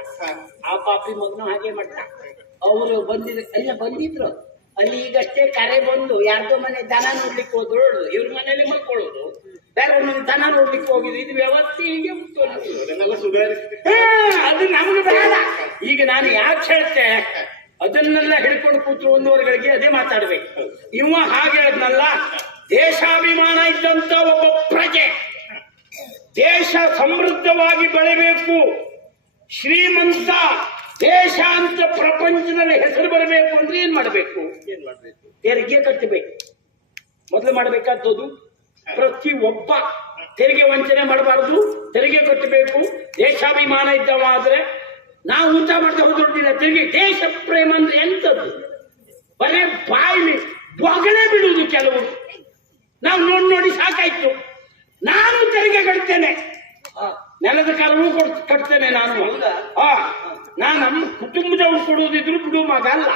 ಆ ಪಾಪಿ ಮಗನು ಹಾಗೆ ಮಾಡ್ತ. ಅವರು ಬಂದಿದ್ರು ಅಲ್ಲಿ ಈಗಷ್ಟೇ ಕರೆ ಬಂದು ಯಾರ್ದೋ ಮನೆ ದನ ನೋಡ್ಲಿಕ್ಕೆ ಹೋದ್ರು, ಇವ್ರ ಮನೇಲಿ ಮಲ್ಕೊಳ್ಳೋದು, ಬೇರೆ ಮನೆ ದನ ನೋಡ್ಲಿಕ್ಕೆ ಹೋಗಿದ್ರು. ಇದು ವ್ಯವಸ್ಥೆ ಹೀಗೆ ಉಂಟು. ಅದನ್ನೆಲ್ಲ ಸುಧಾರಿಸಿ ಅದು ನಮ್ಗೆ ಬೇಡ. ಈಗ ನಾನು ಯಾಕೆ ಹೇಳ್ತೆ, ಅದನ್ನೆಲ್ಲ ಹಿಡ್ಕೊಂಡು ಕೂತ್ರು ಒಂದೂವರೆಗಳಿಗೆ ಅದೇ ಮಾತಾಡ್ಬೇಕು. ಇವ ಹಾಗೆ ಹೇಳಿದ್ನಲ್ಲ, ದೇಶಾಭಿಮಾನ ಇದ್ದಂತ ಒಬ್ಬ ಪ್ರಜೆ ದೇಶ ಸಮೃದ್ಧವಾಗಿ ಬೆಳಿಬೇಕು, ಶ್ರೀಮಂತ ದೇಶ ಅಂತ ಪ್ರಪಂಚದಲ್ಲಿ ಹೆಸರು ಬರಬೇಕು ಅಂದ್ರೆ ಏನ್ ಮಾಡ್ಬೇಕು? ತೆರಿಗೆ ಕಟ್ಟಬೇಕು. ಮೊದಲು ಮಾಡಬೇಕಾದದ್ದು ಪ್ರತಿ ಒಬ್ಬ ತೆರಿಗೆ ವಂಚನೆ ಮಾಡಬಾರದು, ತೆರಿಗೆ ಕಟ್ಟಬೇಕು. ದೇಶಾಭಿಮಾನ ಇದ್ದವ ಆದ್ರೆ ನಾವು ಊಟ ಮಾಡ್ತಾ ಹೋದ್ರೊಟ್ಟಿಲ್ಲ ತೆರಿಗೆ. ದೇಶ ಪ್ರೇಮ ಅಂದ್ರೆ ಎಂತದ್ದು? ಬರೇ ಬಾಯಿಲಿ ಬೊಗಳೆ ಬಿಡುವುದು ಕೆಲವರು. ನಾವು ನೋಡಿ ಸಾಕಾಯ್ತು. ನಾನು ತೆರಿಗೆ ಕಟ್ತೇನೆ, ನೆಲದ ಕಾಲವೂ ಕಟ್ತೇನೆ ನಾನು. ನಾನು ನಮ್ಮ ಕುಟುಂಬದವ್ರು ಕೊಡುವುದಿದ್ರು ಬಿಡು ಮಗ ಅಲ್ಲ,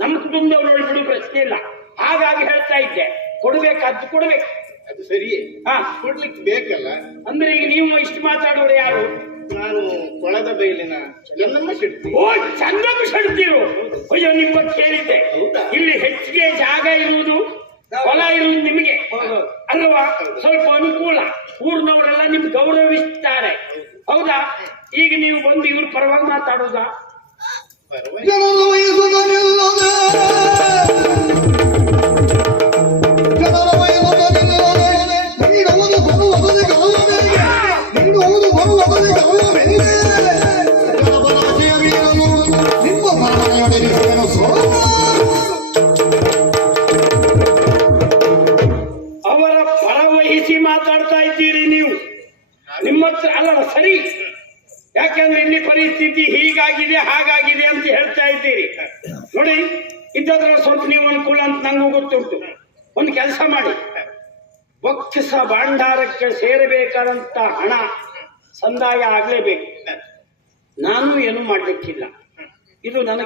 ನಮ್ಮ ಕುಟುಂಬದವ್ರು ಬಿಡು ಪ್ರಶ್ನೆ ಇಲ್ಲ. ಹಾಗಾಗಿ ಹೇಳ್ತಾ ಇದ್ದೆ, ಕೊಡ್ಬೇಕಾದ್ದು ಕೊಡ್ಬೇಕು. ಅದು ಸರಿಯೇ, ಕೊಡ್ಲಿಕ್ಕೆ ಬೇಕಲ್ಲ. ಅಂದ್ರೆ ಈಗ ನೀವು ಇಷ್ಟು ಮಾತಾಡೋರು ಯಾರು? ನಾನು ಕೊಳದ ಬೈಲಿನ ಚಂದಮ್ಮ ಶೆಟ್ಟಿ. ಓ, ಚಂದಮ್ಮ ಶೆಟ್ಟಿರು. ಅಯ್ಯೋ, ನಿಮ್ಮ ಕೇಳಿದ್ದೆ. ಇಲ್ಲಿ ಹೆಚ್ಚಿಗೆ ಜಾಗ ಇರುವುದು, ಹೊಲ ಇರುವುದು ನಿಮಗೆ ಅಲ್ವಾ? ಸ್ವಲ್ಪ ಅನುಕೂಲ. ಊರಿನವರೆಲ್ಲ ನಿಮ್ ಗೌರವಿಸ್ತಾರೆ, ಹೌದಾ? ಈಗ ನೀವು ಬಂದು ಇವ್ರ ಪರವಾಗಿ ಮಾತಾಡೋದಾ? ಜನರ ವಯಸ್ಸುಗಳಿಲ್ಲದೆ ಜನರ ವಯಸ್ಸುಗಳಿಲ್ಲದೆ ನೀಡುವುದು ಬರುವುದಕ್ಕೆ ಗೌರವವೇಗೆ, ನೀಡುವುದು ಬರುವುದಕ್ಕೆ ಗೌರವವೇಗೆ. ಜನಪದ ವಿಜಯ ವೀರನು ನಿಮ್ಮ ಭಾವನೆಯೊಡೆನಿಸುವೆನು ಸೋಲು. ಅವರ ಪರವಹಿಸಿ ಮಾತಾಡ್ತಾ ಇದ್ದೀರಿ ನೀವು. ನಿಮ್ಮ ಹತ್ರ ಅಲ್ಲ, ಸರಿ. ಯಾಕಂದ್ರೆ ಇಲ್ಲಿ ಪರಿಸ್ಥಿತಿ ಹೀಗಾಗಿದೆ ಹಾಗಾಗಿದೆ ಅಂತ ಹೇಳ್ತಾ ಇದ್ದೀರಿ. ನೋಡಿ, ಇದ್ದಾದ್ರೆ ಸ್ವಲ್ಪ ನೀವು ಅನುಕೂಲ ಅಂತ ನಂಗೂ ಗೊತ್ತುಂಟು. ಒಂದು ಕೆಲಸ ಮಾಡಿ, ಒಕ್ಕಸ ಭಂಡಾರಕ್ಕೆ ಸೇರಬೇಕಾದಂತ ಹಣ ಸಂದಾಯ ಆಗ್ಲೇಬೇಕು. ನಾನು ಏನು ಮಾಡ್ಲಿಕ್ಕಿಲ್ಲ. ಇದು ನನ್ನ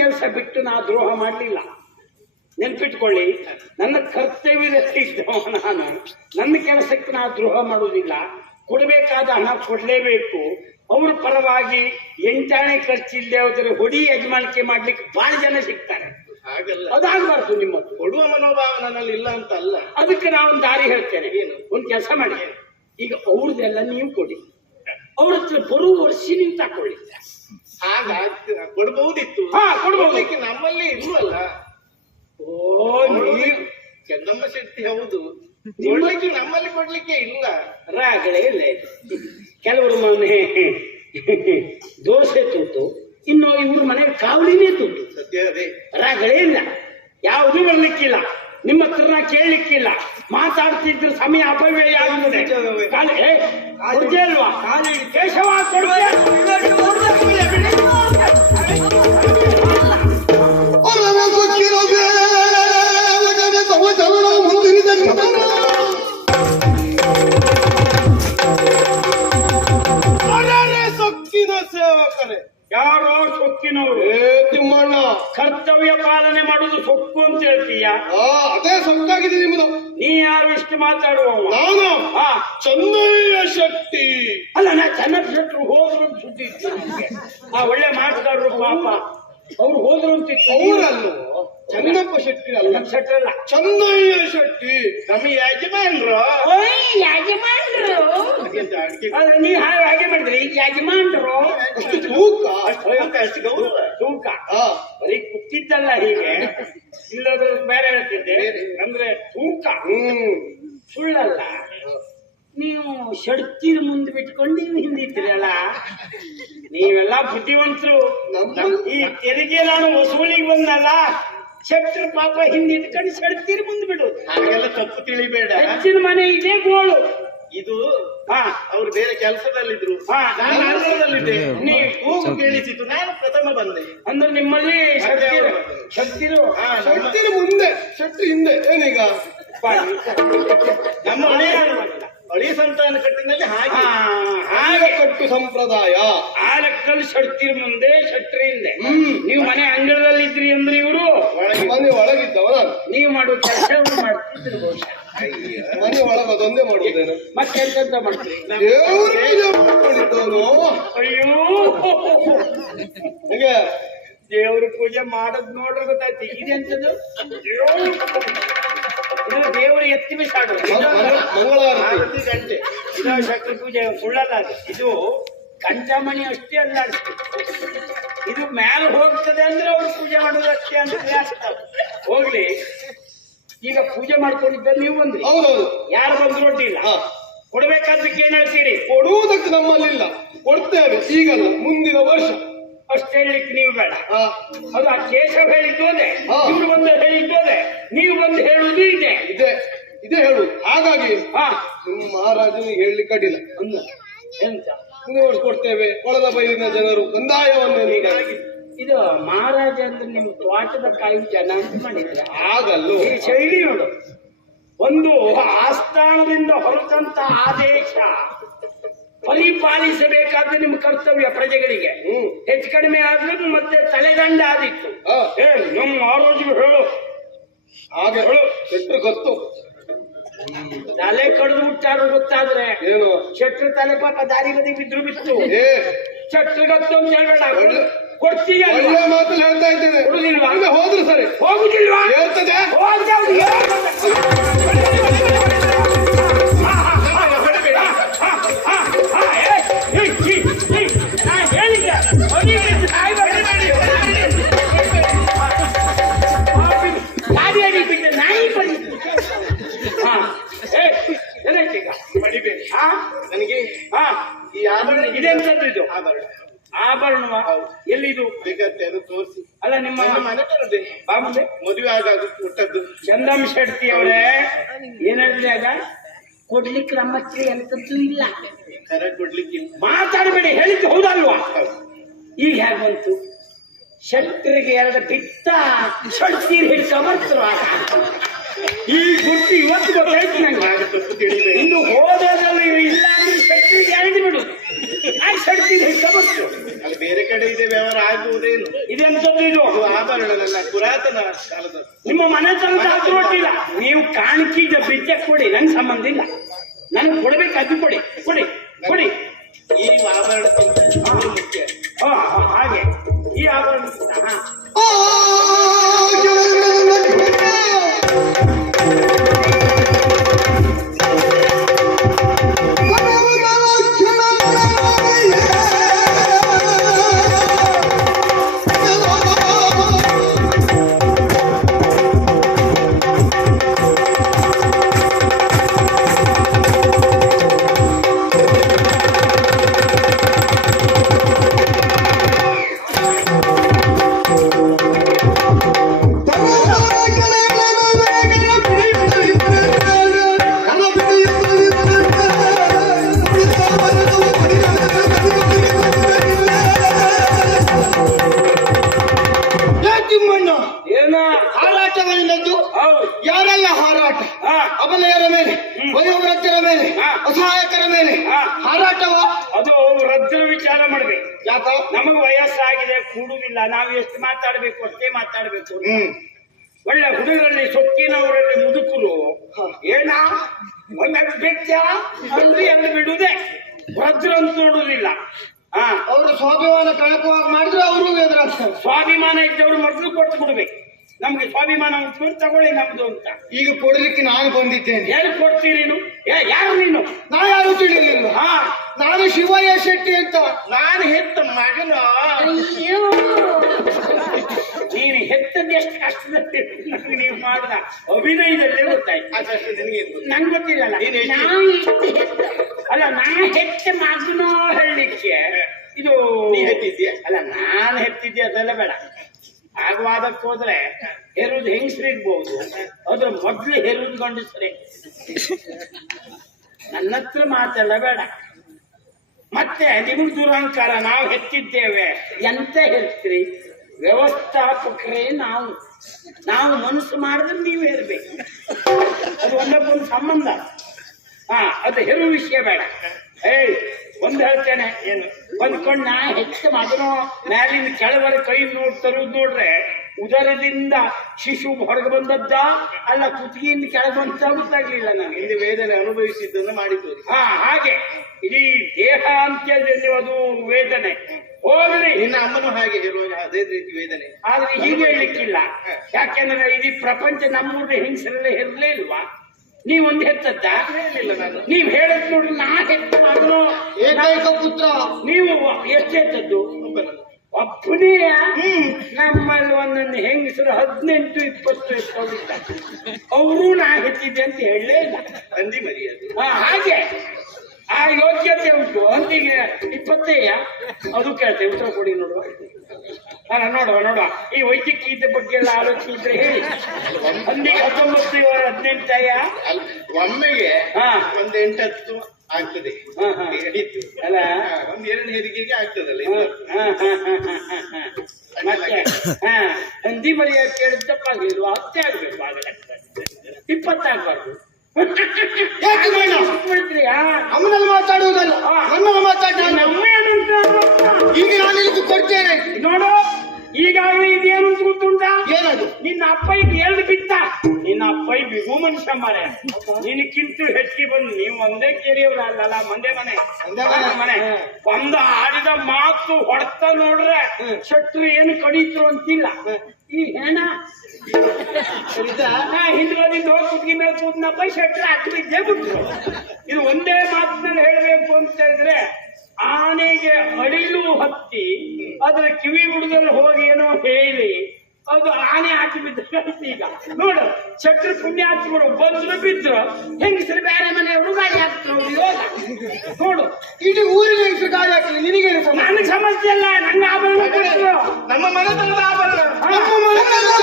ಕೆಲಸ ಬಿಟ್ಟು ನಾ ದ್ರೋಹ ಮಾಡಲಿಲ್ಲ. ನೆನ್ಪಿಟ್ಕೊಳ್ಳಿ, ನನ್ನ ಕರ್ತವ್ಯದಲ್ಲಿ ಇದ್ದವ ನಾನು. ನನ್ನ ಕೆಲಸಕ್ಕೆ ನಾ ದ್ರೋಹ ಮಾಡುವುದಿಲ್ಲ. ಕೊಡಬೇಕಾದ ಹಣ ಕೊಡ್ಲೇಬೇಕು. ಅವ್ರ ಪರವಾಗಿ ಎಂಟಾಣೆ ಖರ್ಚಿಲ್ಲದೆ ಹೋದ್ರೆ ಹೊಡಿ ಯಜಮಾನಿಕೆ ಮಾಡ್ಲಿಕ್ಕೆ ಬಹಳ ಜನ ಸಿಗ್ತಾರೆ. ಹಾಗಲ್ಲ, ಅದಾಗಬಾರ್ದು. ನಿಮ್ಮದು ಕೊಡುವ ಮನೋಭಾವ ನನ್ನಲ್ಲಿ ಇಲ್ಲ ಅಂತ ಅಲ್ಲ. ಅದಕ್ಕೆ ನಾವೊಂದು ದಾರಿ ಹೇಳ್ತೇನೆ. ಏನು? ಒಂದು ಕೆಲಸ ಮಾಡಿ, ಈಗ ಅವ್ರದ್ದೆಲ್ಲ ನೀವು ಕೊಡಿ, ಅವ್ರ ಹತ್ರ ಬರುವ ವರ್ಷ ನೀವು ತಕೊಳ್ಳಿ. ಹಾಗ ಕೊಡ್ಬಹುದಿತ್ತು. ಕೊಡ್ಬಹುದು. ನಮ್ಮಲ್ಲಿ ಇಲ್ವಲ್ಲ. ಓ, ನೀವು ಚಂದಮ್ಮ ಶೆಟ್ಟಿ ಹೌದು, ಕೊಡ್ಲಿಕ್ಕೆ ನಮ್ಮಲ್ಲಿ ಕೊಡ್ಲಿಕ್ಕೆ ಇಲ್ಲ. ರಾಗಳೇ ಇಲ್ಲ. ಕೆಲವರು ಮನೆ ದೋಸೆ ತುಂಟು, ಇನ್ನು ಇವ್ರ ಮನೆ ಕಾವಲಿನೇ ತುಂಟು. ಸತ್ಯ ಅದೇ. ರಾಗಳೇ ಇಲ್ಲ, ಯಾವುದೂ ಬರ್ಲಿಕ್ಕಿಲ್ಲ. ನಿಮ್ಮ ಹತ್ರ ನಾ ಕೇಳಲಿಕ್ಕಿಲ್ಲ. ಮಾತಾಡ್ತಿದ್ರೆ ಸಮಯ ಅಪವ್ಯಯ ಆಗುತ್ತದೆ. ಕೊಡ್ತೇ ಅಲ್ವಾ? ಕೇಶವ ಕೊಡ್ತೇ? ಒಲವೇ ಸೊಕ್ಕಿನ ಬೇಲನೆ ತವ ಚಲನ ಮುಂದಿರಿದ ನಿಂತರ ಸೊಕ್ಕಿನ ಸೇವಕರೇ. ಯಾರೋ ಸೊಕ್ಕಿನವರು. ತಿಮ್ಮಣ್ಣ, ಕರ್ತವ್ಯ ಪಾಲನೆ ಮಾಡುದು ಸೊಕ್ಕು ಅಂತ ಹೇಳ್ತೀಯ? ಅದೇ ಸೊಕ್ಕಾಗಿದೆ ನಿಮ್ದು. ನೀ ಯಾರು ಇಷ್ಟು ಮಾತಾಡುವ? ನಾನು ಚಂದಯ್ಯ ಶೆಟ್ಟಿ. ಅಲ್ಲ, ನಾ ಚೆನ್ನಪ್ಪ ಶೆಟ್ರು ಹೋದ್ರು ಅಂತ ಸುದ್ದಿ ಇತ್ತು ನಮ್ಗೆ. ಒಳ್ಳೆ ಮಾತುಗಾರರು ಪಾಪ, ಅವ್ರು ಹೋದ್ರು ಅಂತಿತ್ತು. ಅವರಲ್ಲೂ ಚಂದಪ್ಪ ಶೆಟ್ಟಿ ಅಲ್ಲ, ಶೆಟ್ರಲ್ಲ, ಚಂದಯ್ಯ ಶೆಟ್ಟಿ ನಮ್ಮ ಯಜಮಾನ್ರು. ಅಲ್ಲ, ನೀ ಹಾಗೆ ಮಾಡಿದ್ರಿ ಯಜಮಾನ್ರು. ತೂಕ ಅಷ್ಟು ಗೌರವ ತೂಕ. ಬರೀ ಕುತ್ತಿದ್ದಲ್ಲ ಹೀಗೆ, ಇಲ್ಲದ ಬೇರೆ ಹೇಳ್ತಿದ್ದೆ. ಅಂದ್ರೆ ತೂಕ ಸುಳ್ಳಲ್ಲ. ನೀವು ಶಡ್ತಿನ ಮುಂದೆ ಬಿಟ್ಕೊಂಡು ನೀವು ಹಿಂದಿದ್ರಲ್ಲ. ನೀವೆಲ್ಲ ಬುದ್ಧಿವಂತರು. ಈ ತೆರಿಗೆ ನಾನು ವಸೂಲಿಗೆ ಬಂದಲ್ಲ, ಶೆಟ್ರು ಪಾಪ ಹಿಂದಿಟ್ಕೊಂಡು ಶಡ್ತಿನ ಮುಂದೆ ಬಿಡೋದು. ಹಾಗೆಲ್ಲ ತಪ್ಪು ತಿಳಿಬೇಡ. ಹೆಚ್ಚಿನ ಮನೆ ಇದೆ ಗೋಳು. ಇದು ಅವ್ರು ಬೇರೆ ಕೆಲಸದಲ್ಲಿದ್ರು, ನಾನು ಆಂಧ್ರದಲ್ಲಿದ್ದೆ. ನೀವು ಕೂಗು ಕೇಳಿಸಿತು, ನಾನು ಪ್ರಥಮ ಬಂದೆ. ಅಂದ್ರೆ ನಿಮ್ಮಲ್ಲಿ ಶಕ್ತಿರು ಶೆಟ್ಟಿನ ಮುಂದೆ, ಶೆಟ್ಟಿ ಹಿಂದೆ. ಏನೀಗ ನಮ್ಮ ಹಳಿ ಸಂತಾನ ಕಟ್ಟಿನಲ್ಲಿ ಹಾಗೆ ಹಾಗೆ ಕಟ್ಟು ಸಂಪ್ರದಾಯ. ಆ ಲೆಕ್ಕದಲ್ಲಿ ಶೆಟ್ಟಿರ ಮುಂದೆ ಶೆಟ್ರಿ ಹಿಂದೆ. ನೀವು ಮನೆ ಅಂಗಳದಲ್ಲಿ ಇದ್ರಿ ಅಂದ್ರೆ ಇವರು ಮನೆ ಒಳಗಿದ್ದವ ನಾನು. ನೀವು ಮಾಡುವ ಕೆಲಸ ಮಾಡ್ತಿದ್ರು ಬಹುಶಃ. ಮನೆ ಒಳಗದೊಂದೇ ಮಾಡುವುದೇನು? ಮತ್ತೆ ಎಂತ ಮಾಡ್ತೀರಿ? ಮಾಡಿದ್ದವನು ಅಯ್ಯೋ ಹೀಗೆ ದೇವ್ರ ಪೂಜೆ ಮಾಡೋದ್ ನೋಡ್ರೆ ಗೊತ್ತಾಯ್ತು. ಇದೆಂತದ್ದು ಇದು ದೇವ್ರ ಎತ್ತಿ ಬಿಸಾಡು. ಮಂಗಳವಾರ ಗಂಟೆ ಇದು ಶಕ್ತಿ ಪೂಜೆ ಸುಳ್ಳಲ್ಲ ಅದು. ಇದು ಕಂಚಮಣಿ ಅಷ್ಟೇ ಅಲ್ಲ, ಇದು ಮ್ಯಾಲ ಹೋಗ್ತದೆ ಅಂದ್ರೆ ಅವ್ರು ಪೂಜೆ ಮಾಡೋದು ಅಷ್ಟೇ ಅಂತ ಆಗ್ತದೆ. ಹೋಗ್ಲಿ, ಈಗ ಪೂಜೆ ಮಾಡ್ಕೊಂಡಿದ್ದ ನೀವು ಬಂದ್ರಿ, ಹೌದೌದು. ಯಾರು ಬಂದ್ರು ಒಡ್ಡಿಲ್ಲ, ಕೊಡ್ಬೇಕಾದಕ್ಕೆ ಏನ್ ಹೇಳ್ತೀರಿ? ಕೊಡುವುದಕ್ಕೆ ನಮ್ಮಲ್ಲಿಲ್ಲ, ಕೊಡ್ತೇವೆ ಈಗಲ್ಲ ಮುಂದಿನ ವರ್ಷ ಅಷ್ಟು ಹೇಳಲಿಕ್ಕೆ ನೀವು ಬೇಡ. ಹಾ. ಅದು ಆ ಕೇಶವ್ ಹೇಳಿದ್ದೋದೆ, ಹಾ. ಇವ್ರು ಬಂದು ಹೇಳಿದ್ದೋದೆ, ನೀವು ಬಂದು ಹೇಳುವುದು ಇದೆ. ಇದೇ ಹೇಳು. ಹಾಗಾಗಿ ಹಾ, ನಿಮ್ಮ ಮಹಾರಾಜನಿಗೆ ಹೇಳಲಿಕ್ಕೆ ಅಡ್ಡಿಲ್ಲ. ಎಂತ ಮುಂದಿನ ವರ್ಷ ಕೊಡ್ತೇವೆ. ಕೊಳದ ಬೈಲಿನ ಜನರು ಕಂದಾಯವನ್ನು ನೀಡಲಾಗಿದೆ. ಇದು ಮಹಾರಾಜ ಅಂದ್ರೆ ನಿಮ್ಮ ತೋಟದ ಕಾಯಿ ಜನ ಅಂತ ಮಾಡಿದ್ರೆ ಆಗಲ್ಲೋ. ಈ ಶೈಲಿ ನೋಡು. ಒಂದು ಆಸ್ಥಾನದಿಂದ ಹೊರತಂತ ಆದೇಶ ಪರಿಪಾಲಿಸಬೇಕಾದ್ರೆ ನಿಮ್ಮ ಕರ್ತವ್ಯ ಪ್ರಜೆಗಳಿಗೆ. ಹೆಚ್ಚು ಕಡಿಮೆ ಆದ್ರೂ ಮತ್ತೆ ತಲೆದಂಡ ಆದಿತ್ತು. ಹಾ. ನಮ್ಮ ಮಹಾರಾಜರು ಹೇಳು ಹಾಗೆ ಹೇಳು. ಶೆಟ್ರು ಗೊತ್ತು. ತಲೆ ಕಡ್ದು ಬಿಟ್ಟಾರು ಗೊತ್ತಾದ್ರೆ ಏನು ಶೆಟ್ರು ತಲೆ ಪಾಪ ದಾರಿ ಬದಿ ಬಿದ್ರು ಬಿತ್ತು. ಏ ಶೆಟ್ರು ಗೊತ್ತು ಅಂತ ಹೇಳ್ಬೇಡ, ಕೊಡ್ತೀಯ ಒಳ್ಳೆ ಮಾತಲ್ಲಿ ಹೇಳ್ತಾ ಇದ್ದೇನೆ. ಕೊಡುದಿಲ್ವಾ? ಒಮ್ಮೆ ಹೋದ್ರು ಸರಿ ಹೋಗುದಿಲ್ವಾ? ಹೇಳ್ತದೆ. ನನಗೆ ಈ ಆಭರಣ ಇದೆಂತದ್ದು ಇದು? ಆಭರಣ ಆಭರಣವ ಎಲ್ಲಿದು? ಬೇಕಾದ್ರೆ ಅದು ತೋರಿಸಿ. ಅಲ್ಲ ನಿಮ್ಮ ಮನೆತನದ್ದೇ ಬಾ ಮುಂದೆ. ಮದುವೆ ಆಗಾಗ ಕೊಟ್ಟದ್ದು. ಚಂದಮ್ ಶೆಟ್ಟಿ ಅವರೇ ಏನ್ ಹೇಳಿದ್ರೆ ಆಗ? ಕೊಡ್ಲಿಕ್ಕೆ ನಮ್ಮ ಹತ್ರ ಎಂತದ್ದು ಇಲ್ಲ. ಕರ ಕೊಡ್ಲಿಕ್ಕೆ ಮಾತಾಡಬೇಡಿ, ಹೇಳಿದ್ದು ಹೌದಲ್ವಾ? ಈಗ ಹೇಗೆ ಬಂತು? ಶೆಟ್ಟರಿಗೆ ಎರಡು ಬಿತ್ತ ಶೆಟ್ಟಿ ಹಿಡ್ಕೊಂಬರ್ತಾರೆ. ಈ ಗುರ್ತಿ ಇವತ್ತು ಗೊತ್ತಾಯ್ತು ನಂಗೆ. ತಪ್ಪು ತಿಳಿದೆ. ಇನ್ನು ಹೋದಲ್ಲಿ ಇಲ್ಲ ಅಂದ್ರೆ ಶೆಟ್ಟಿಗೆ ಎರಡು ಬಿಡು, ಆ ಶೆಟ್ಟಿ ಹಿಡ್ಕೊಂಬರ್ತು. ಅಲ್ಲಿ ಬೇರೆ ಕಡೆ ಇದೆ ವ್ಯವಹಾರ ಆಗುವುದೇನು? ಇದೆಂತದ್ದು ಇದು? ಅದು ಆಭರಣನಲ್ಲ, ಪುರಾತನ ಕಾಲದ. ನಿಮ್ಮ ಮನೆ ತನಕ ಅದು ಒಟ್ಟಿಲ್ಲ. ನೀವು ಕಾಣಿಕೆ ಬಿಚ್ಚ ಕೊಡಿ, ನಂಗೆ ಸಂಬಂಧ ಇಲ್ಲ. ನನಗೆ ಕೊಡ್ಬೇಕು, ಅದು ಕೊಡಿ ಕೊಡಿ ಕೊಡಿ. ಈ ಆಭರಣಕ್ಕಿಂತ ಇದು ಮುಖ್ಯ. ಹಾಗೆ ಈ ಆಭರಣ ಏನ ಹಾರಾಟವನ್ನದ್ದು. ಹೌದು. ಯಾರೆಲ್ಲ ಹಾರಾಟ? ಅಬಲೆಯರ ಮೇಲೆ, ವಯೋವೃದ್ಧರ ಮೇಲೆ, ಅಸಹಾಯಕರ ಮೇಲೆ ಹಾರಾಟವ. ಅದು ವೃದ್ಧರ ವಿಚಾರ ಮಾಡ್ಬೇಕು. ಯಾಕ? ನಮಗೆ ವಯಸ್ಸಾಗಿದೆ, ಕೂಡುದಿಲ್ಲ. ನಾವು ಎಷ್ಟು ಮಾತಾಡ್ಬೇಕು ಅಷ್ಟೇ ಮಾತಾಡ್ಬೇಕು. ಒಳ್ಳೆ ಹುಡುಗರಲ್ಲಿ ಸೊಕ್ಕಿನವರಲ್ಲಿ ಮುದುಕರು ಏನ ಒಮ್ಮೆ ಬೆಚ್ಚ ಅಂದ್ರೆ ಎಂದು ಬಿಡುವುದೇ. ವೃದ್ಧರಂತ ನೋಡುವುದಿಲ್ಲ. ಅವರು ಸ್ವಾಭಿಮಾನ ಕಳಕುವಾಗ ಮಾಡಿದ್ರೆ ಅವರು ಎದುರಾಗ್ತಾರೆ. ಸ್ವಾಭಿಮಾನ ಇದ್ದವರು ಮೊದಲು ಕೊಟ್ಟು ಬಿಡ್ಬೇಕು. ನಮ್ಗೆ ಸ್ವಾಭಿಮಾನ ಉಂಟು, ತಗೊಳ್ಳಿ ನಮ್ದು ಅಂತ. ಈಗ ಕೊಡ್ಲಿಕ್ಕೆ ನಾನು ಬಂದಿದ್ದೇನೆ. ಏನು ಕೊಡ್ತೀರಿ ನೀನು? ಯಾರು ನೀನು? ನಾ ಯಾರು ತಿಳಿಲಿಲ್ಲ. ನಾನು ಶಿವಯ್ಯ ಶೆಟ್ಟಿ ಅಂತ. ನಾನು ಹೆತ್ತ ಮಗನ. ಅಯ್ಯೋ, ನೀನು ಹೆತ್ತದ್ದು ಎಷ್ಟು ಕಷ್ಟದಲ್ಲಿ ನೀವು ಮಾಡಿದ ಅಭಿನಯದಲ್ಲೇ ಗೊತ್ತಾಯ್ತು. ಅದಷ್ಟು ನಿನಗೆ ಇತ್ತು. ನಂಗೆ ಗೊತ್ತಿರಲ್ಲ. ನೀನು ಎಷ್ಟು? ಅಲ್ಲ, ನಾ ಹೆತ್ತ ಮಗನೋ ಹೇಳಲಿಕ್ಕೆ ಇದು ನೀ ಹೆತ್ತಿದ್ಯಾ? ಅಲ್ಲ, ನಾನು ಹೆತ್ತಿದ್ದೆ ಅದೆಲ್ಲ ಬೇಡ. ಆಗುವಾದಕ್ಕೆ ಹೋದ್ರೆ ಹೆರುದು ಹೆಂಗಸ್ರಿರ್ಬೋದು, ಅದ್ರ ಮೊದ್ಲು ಹೆರುದು ಗಂಡಸ್ರೆ. ನನ್ನ ಹತ್ರ ಮಾತೆಲ್ಲ ಬೇಡ. ಮತ್ತೆ ನಿಮ್ಗೆ ದುರಹಂಕಾರ. ನಾವು ಹೆತ್ತಿದ್ದೇವೆ ಎಂತ ಹೇಳ್ತೀರಿ? ವ್ಯವಸ್ಥಾಪಕರೇ ನಾವು ಮನಸ್ಸು ಮಾಡಿದ್ರೆ ನೀವು ಇರ್ಬೇಕು. ಅದು ಒಂದಕ್ಕೊಂದು ಸಂಬಂಧ. ಹಾ ಅದು ಹೆರು ವಿಷಯ ಬೇಡ. ಏಯ್ ಒಂದ್ ಹೇಳ್ತೇನೆ, ಏನು ಬಂದ್ಕೊಂಡ್ ನಾ ಹೆಚ್ಚು ಮಗನೋ ಮ್ಯಾಲಿನ ಕೆಳವರೆ ಕೈ ತರುದ್ ನೋಡ್ರೆ ಉದರದಿಂದ ಶಿಶು ಹೊರಗೆ ಬಂದದ್ದ ಅಲ್ಲ ಕುತ್ತಿಗೆಯಿಂದ ಕೆಳಗೆ ಬಂತ ಗೊತ್ತಾಗ್ಲಿಲ್ಲ ನನಗೆ. ಇಲ್ಲಿ ವೇದನೆ ಅನುಭವಿಸಿದ್ದನ್ನು ಮಾಡಿದ್ದು. ಹಾ ಹಾಗೆ ಇಡೀ ದೇಹ ಅಂತ್ಯದಲ್ಲಿ ಅದು ವೇದನೆ ಹೋಗ್ರಿ. ನಿನ್ನ ಅಮ್ಮನು ಹಾಗೆ ಇರುವಾಗ ಅದೇ ರೀತಿ ವೇದನೆ. ಆದ್ರೆ ಹೀಗೆ ಹೇಳಲಿಕ್ಕಿಲ್ಲ, ಯಾಕೆಂದ್ರೆ ಇಡೀ ಪ್ರಪಂಚ ನಮ್ಮೂರ್ನ ಹೆಂಗಸರೆಲ್ಲ ಹೆರ್ಲೇ ಇಲ್ವಾ? ನೀವೊಂದು ಹೆತ್ತದ್ದ ಹೇಳಿಲ್ಲ ನಾನು. ನೀವ್ ಹೇಳದ್ ನೋಡ್ರಿ, ನಾ ಹೆತ್ತ ಮಗನು ಏಕೈಕ ಪುತ್ರ. ನೀವು ಎಷ್ಟು ಹೆತ್ತದ್ದು? ಒಬ್ಬನಲ್ಲ. ಒಬ್ಬನೇ. ನಮ್ಮಲ್ಲಿ ಒಂದೊಂದು ಹೆಂಗಸರು 18-20 ಎತ್ಕೊಂಡಿದ್ದ, ಅವರು ನಾ ಹೆತ್ತಿದ್ದೆ ಅಂತ ಹೇಳಲೇ ಇಲ್ಲ. ಹಂದಿ ಮರಿ ಅದು. ಹಾಗೆ ಆ ಯೋಗ್ಯತೆ ಉಂಟು. ಹಂದಿಗೆ 20 ಅದು ಕೇಳ್ತೇವೆ, ಉತ್ತರ ಕೊಡಿ ನೋಡುವ. ಅಲ್ಲ ನೋಡುವ ಈ ವೈದ್ಯಕೀಯದ ಬಗ್ಗೆ ಎಲ್ಲ ಆಲೋಚನೆ ಇದ್ರೆ ಹೇಳಿ. ಹಂದಿಗೆ 19-18 ಅಲ್ಲ, ಒಮ್ಮೆಗೆ ಹಾ. ಒಂದು 8-10 ಆಗ್ತದೆ. ಹಾ, ಹಾ. ಹಿಡಿತು ಅಲ್ಲ ಒಂದು 2 ಹೆರಿಗೆಗೆ ಆಗ್ತದಲ್ಲ. ಮತ್ತೆ ಹಂದಿ ಮರಿಯ ಕೇಳಿದ ತಪ್ಪಾಗಿಲ್ವಾ? 10 ಆಗ್ಬೇಕು, ಆಗಲ್ಲ 20 ಆಗ್ಬಾರ್ದು. ಯಾಕೆ ಬೇಡ? ಅಮ್ಮನಲ್ಲಿ ಮಾತಾಡುವುದಲ್ಲ, ನನ್ನಲ್ಲಿ ಮಾತಾಡ. ಈಗ ನಾನು ಇದಕ್ಕೆ ಕೊಡ್ತೇನೆ ನೋಡು, ಈಗಾಗಲೇ ಇದೇನು ಅಂತ ಗೊತ್ತುಂಟಾ? ಏನದು? ನಿನ್ನ ಅಪ್ಪಯ್ಯ 2 ಬಿತ್ತ. ನಿನ್ನ ಅಪ್ಪಯ್ಯ ಬಿಗು ಮನುಷ್ಯ ಮಾರೆ, ನಿನಕ್ಕಿಂತ ಹೆಚ್ಚಿಗೆ ಬಂದು ನೀವು ಒಂದೇ ಕೇರಿಯವ್ರಲ್ಲ, ಮಂದೆ ಮನೆ ಮನೆ ಒಂದು ಆಡಿದ ಮಾತು ಹೊಡ್ತ ನೋಡ್ರೆ ಶಟ್ರು ಏನು ಕಡೀತ್ರು ಅಂತಿಲ್ಲ. ಈ ಹೆಣ ಹಿಂದ್ಗಡೆಯಿಂದ ಹೋಗಿ ಕುತ್ತಿಗೆ ಮೇಲೆ ಕೂತ್ನಪ್ಪ, ಶಟ್ರು ಹತ್ತು ಬಿದ್ದೇ ಬಿಟ್ರು. ಇದು ಒಂದೇ ಮಾತಿನಲ್ಲಿ ಹೇಳಬೇಕು ಅಂತ ಹೇಳಿದ್ರೆ, ಆನೆಗೆ ಅಡಿಲು ಹತ್ತಿ ಅದರ ಕಿವಿ ಬುಡದಲ್ಲಿ ಹೋಗಿ ಏನೋ ಹೇಳಿ ಅದು ಆನೆ ಹಾಕಿ ಬಿದ್ದ. ಈಗ ನೋಡು, ಶಟ್ರು ಪುಣ್ಯಾತ್ಮರು ಬಂದ್ರು ಬಿದ್ರು, ಹೆಂಗಸರು ಬೇರೆ ಮನೆಯವರು ಗಾಳಿ ಹಾಕ್ತಾರೆ. ಯೋಗ ನೋಡು, ಇಡೀ ಊರಿಗೆ ಹೆಂಗಸರು ಗಾಳಿ ಹಾಕಲಿ, ನಿನಗೇನು ಸಮಸ್ಯೆ? ನನಗೆ ಸಮಸ್ಯೆ ಇಲ್ಲ, ನನ್ನ ಆಭರಣ ಕೊಟ್ಟರು. ನಮ್ಮ ಮನೆತನದ ಆಭರಣ. ನಮ್ಮ ಮನೆತನದ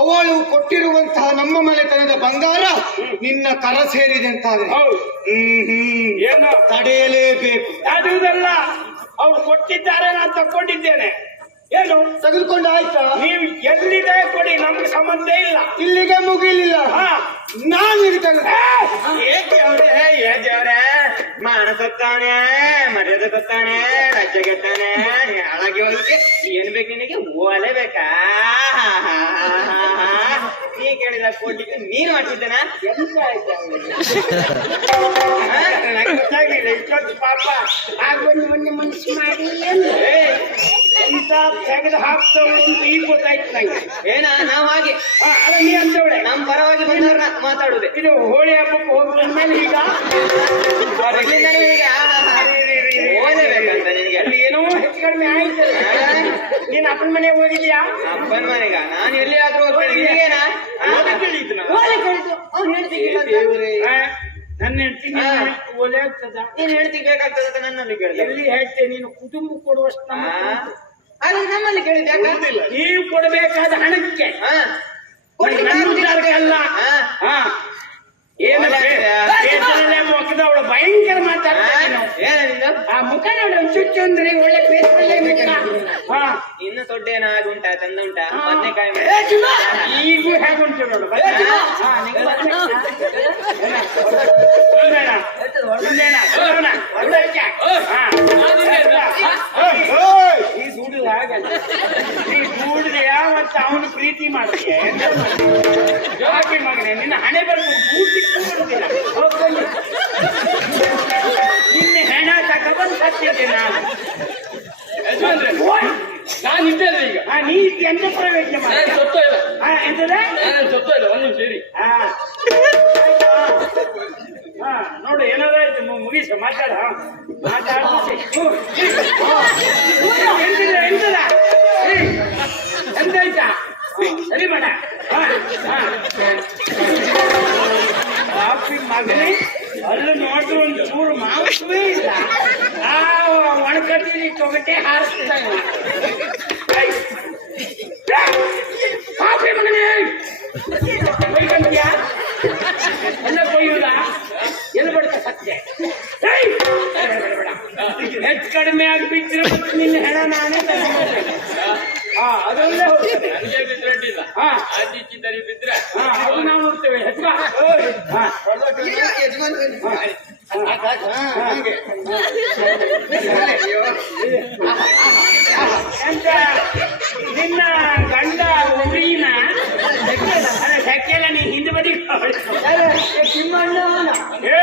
ಅವಳು ಕೊಟ್ಟಿರುವಂತಹ ನಮ್ಮ ಮನೆತನದ ಬಂಗಾರ ನಿನ್ನ ಕರ ಸೇರಿದೆ ಅಂತಾದ್ರೆ ಏನು ತಡೆಯಲೇಬೇಕು. ಯಾವುದಲ್ಲ, ಅವ್ರು ಕೊಟ್ಟಿದ್ದಾರೆ, ನಾನು ತಕೊಂಡಿದ್ದೇನೆ. ಏನು ತೆಗೆದುಕೊಂಡು ಆಯ್ತಾ? ನೀವು ಎಲ್ಲಿದೆ ಕೊಡಿ, ನಮ್ಗೆ ಸಂಬಂಧ ಇಲ್ಲ. ಇಲ್ಲಿಗೆ ಮುಗಿಲಿಲ್ಲ. ನಾನು ಏಕೆ ಅವರೇ ದೇವರೇ ಮಾನಸತ್ತಾನೆ, ಮರ್ಯಾದೆ ತತ್ತಾನೆ, ರಾಜ್ಯ ಗೆದ್ದಾನೆ, ಹಾಳಾಗಿ ಹೋಗಲಿಕ್ಕೆ ಏನ್ ಬೇಕು ನಿನಗೆ? ಓಲೇಬೇಕಾ? ನೀ ಕೇಳಿದ ಕೊಡ್ಲಿಕ್ಕೆ ನೀನು ಮಾಡ್ತಿದ್ದೇನ? ಎಂತ ಆಯ್ತು ಗೊತ್ತಾಗ್ಲಿಲ್ಲ. ಇಷ್ಟೊಂದು ಪಾಪ ಆಗೊಂದು ಮೊನ್ನೆ ಮನಸ್ಸು ಮಾಡಿ ಎಂತ ತೆಗೆದು ಹಾಕ್ತವ್ರು ಅಂತ ಈಗ ಗೊತ್ತಾಯ್ತು ನಂಗೆ. ಏನ ನಾವು ಹಾಗೆ ಅಲ್ಲ, ನೀ ಅಂತವಳೆ ನಮ್ ಪರವಾಗಿ ಬಂದವ್ರನ್ನ ಮಾತಾಡುದೆ. ಇದು ಹೋಳಿ ಹಬ್ಬಕ್ಕೆ ಹೋಗುವ ಮೇಲೆ ಈಗ ಓದಬೇಕಂತ ನಿನಗೆ ಅಲ್ಲಿ ಏನೋ ಹೆಚ್ಚು ಕಡಿಮೆ ಆಯ್ತು. ನೀನ್ ಅಪ್ಪನ ಮನೆಗೆ ಹೋಗಿದ್ಯಾ? ಅಪ್ಪನ ಮನೆಗ ನಾನು ಎಲ್ಲಿ ಆದ್ರೂ ಹೋಗ್ತೇನೆ. ನನ್ನ ಹೆಂಡತಿ ಒಲೆ ಆಗ್ತದ? ನೀನ್ ಹೇಳ್ತಿ ಬೇಕಾಗ್ತದ ನನ್ನಲ್ಲಿ ಕೇಳಿದೆ. ಎಲ್ಲಿ ಹೇಳ್ತೇನೆ, ನೀನು ಕುಟುಂಬ ಕೊಡುವಷ್ಟು ಅದು ನಮ್ಮಲ್ಲಿ ಕೇಳಿದ್ದೆ. ನೀವು ಕೊಡಬೇಕಾದ ಹಣಕ್ಕೆ ಅಲ್ಲ. ಏನು ಅವಳು ಭಯಂಕರ ಮಾತಾಡ್ತಾಳೆ. ಆ ಮುಖ ನೋಡಿ ಚುಚ್ಚು ಅಂದ್ರೆ ಒಳ್ಳೆ ಬೇಸರಲ್ಲೇ ಇನ್ನು ದೊಡ್ಡೇನ ಆಗುಂಟಾ ಚಂದ ಉಂಟಾ? ಬದನೆಕಾಯಿ ಈಗೂ ಹೇಗುಂಟು ನೋಡು. ಈ ದುಡಿದ ಹಾಗಲ್ಲ, ಈ ದುಡಿದೆಯಾ ಮತ್ತೆ ಅವನು ಪ್ರೀತಿ ಮಾಡ್ತೀಯ? ಯಾಕೆ ಮಗನೇ, ನಿನ್ನ ಹಣೆ ಬರ್ಬೋದು, ಪೂರ್ತಿ ಕೂಡುದಿಲ್ಲ. ನಿನ್ನೆ ಹೆಣ ತಗೊಂಡು ಸತ್ತಿದ್ದೆ ನಾನು. ನಾನು ಇದ್ದೇನೆ ಈಗ. ನೀ ಎಂತ ಪ್ರವೇಶ ಮಾಡಿ ಸೊತ್ತ ಇಲ್ಲ, ಎಂತದ ಸೊತ್ತ ಇಲ್ಲ, ಒಂದು ಸೇರಿ. ನೋಡು ಏನಾದ್ರಾಯ್ತು, ಮುಗಿಸ ಮಾತಾಡ ಎಂತಾಯ್ತಾ? ಸರಿ ಮಾಡ. ಮಗನೇ ಅಲ್ಲೂ ನೋಡಿದ್ರು ಒಂದು ಚೂರು ಮಾಂಸವೇ ಇಲ್ಲ. ಆ ಒಣಕಟ್ಟಿಲಿ ತೊಗಟೆ ಹಾರಿಸ್ತಾನೆ. ಪಾಪಿ ಮಗನೇ ಕೊಯ್ಕೊಂಡ್ಯಾ? ಎಲ್ಲ ಕೊಯ್ಯುವುದ? ಎಲ್ಲಿ ಬಡ್ತ ಸತ್ಯ? ಹೆಚ್ಚು ಕಡಿಮೆ ಆಗ್ಬಿಟ್ಟಿರೋ ನಿನ್ನ ಹೆಣ ನಾನೇ ತಗೊಂಡ್ಬರ್ತೀನಿ. ಅದೊಂದೇ ಹೋಗ್ತದೆ. ನನಗೆ ಬಿದ್ರೆ ಅಡ್ಡಿಲ್ಲ. ಹಾ ಆಚೆ ಈಚೆ ತರಿ ಬಿದ್ರೆ ಅದು ನಾವು ಹೋಗ್ತೇವೆ. ಹೆಚ್ಚು ಬಾ. ಹಾ ಎಂತ ನಿನ್ನ ಗಂಡ ಉರಿನ ಅದೇ ಸೆಕೆಲ್ಲ ನೀ ಹಿಂದೆ ಬದಿ ತಿಮ್ಮಣ್ಣ ಏ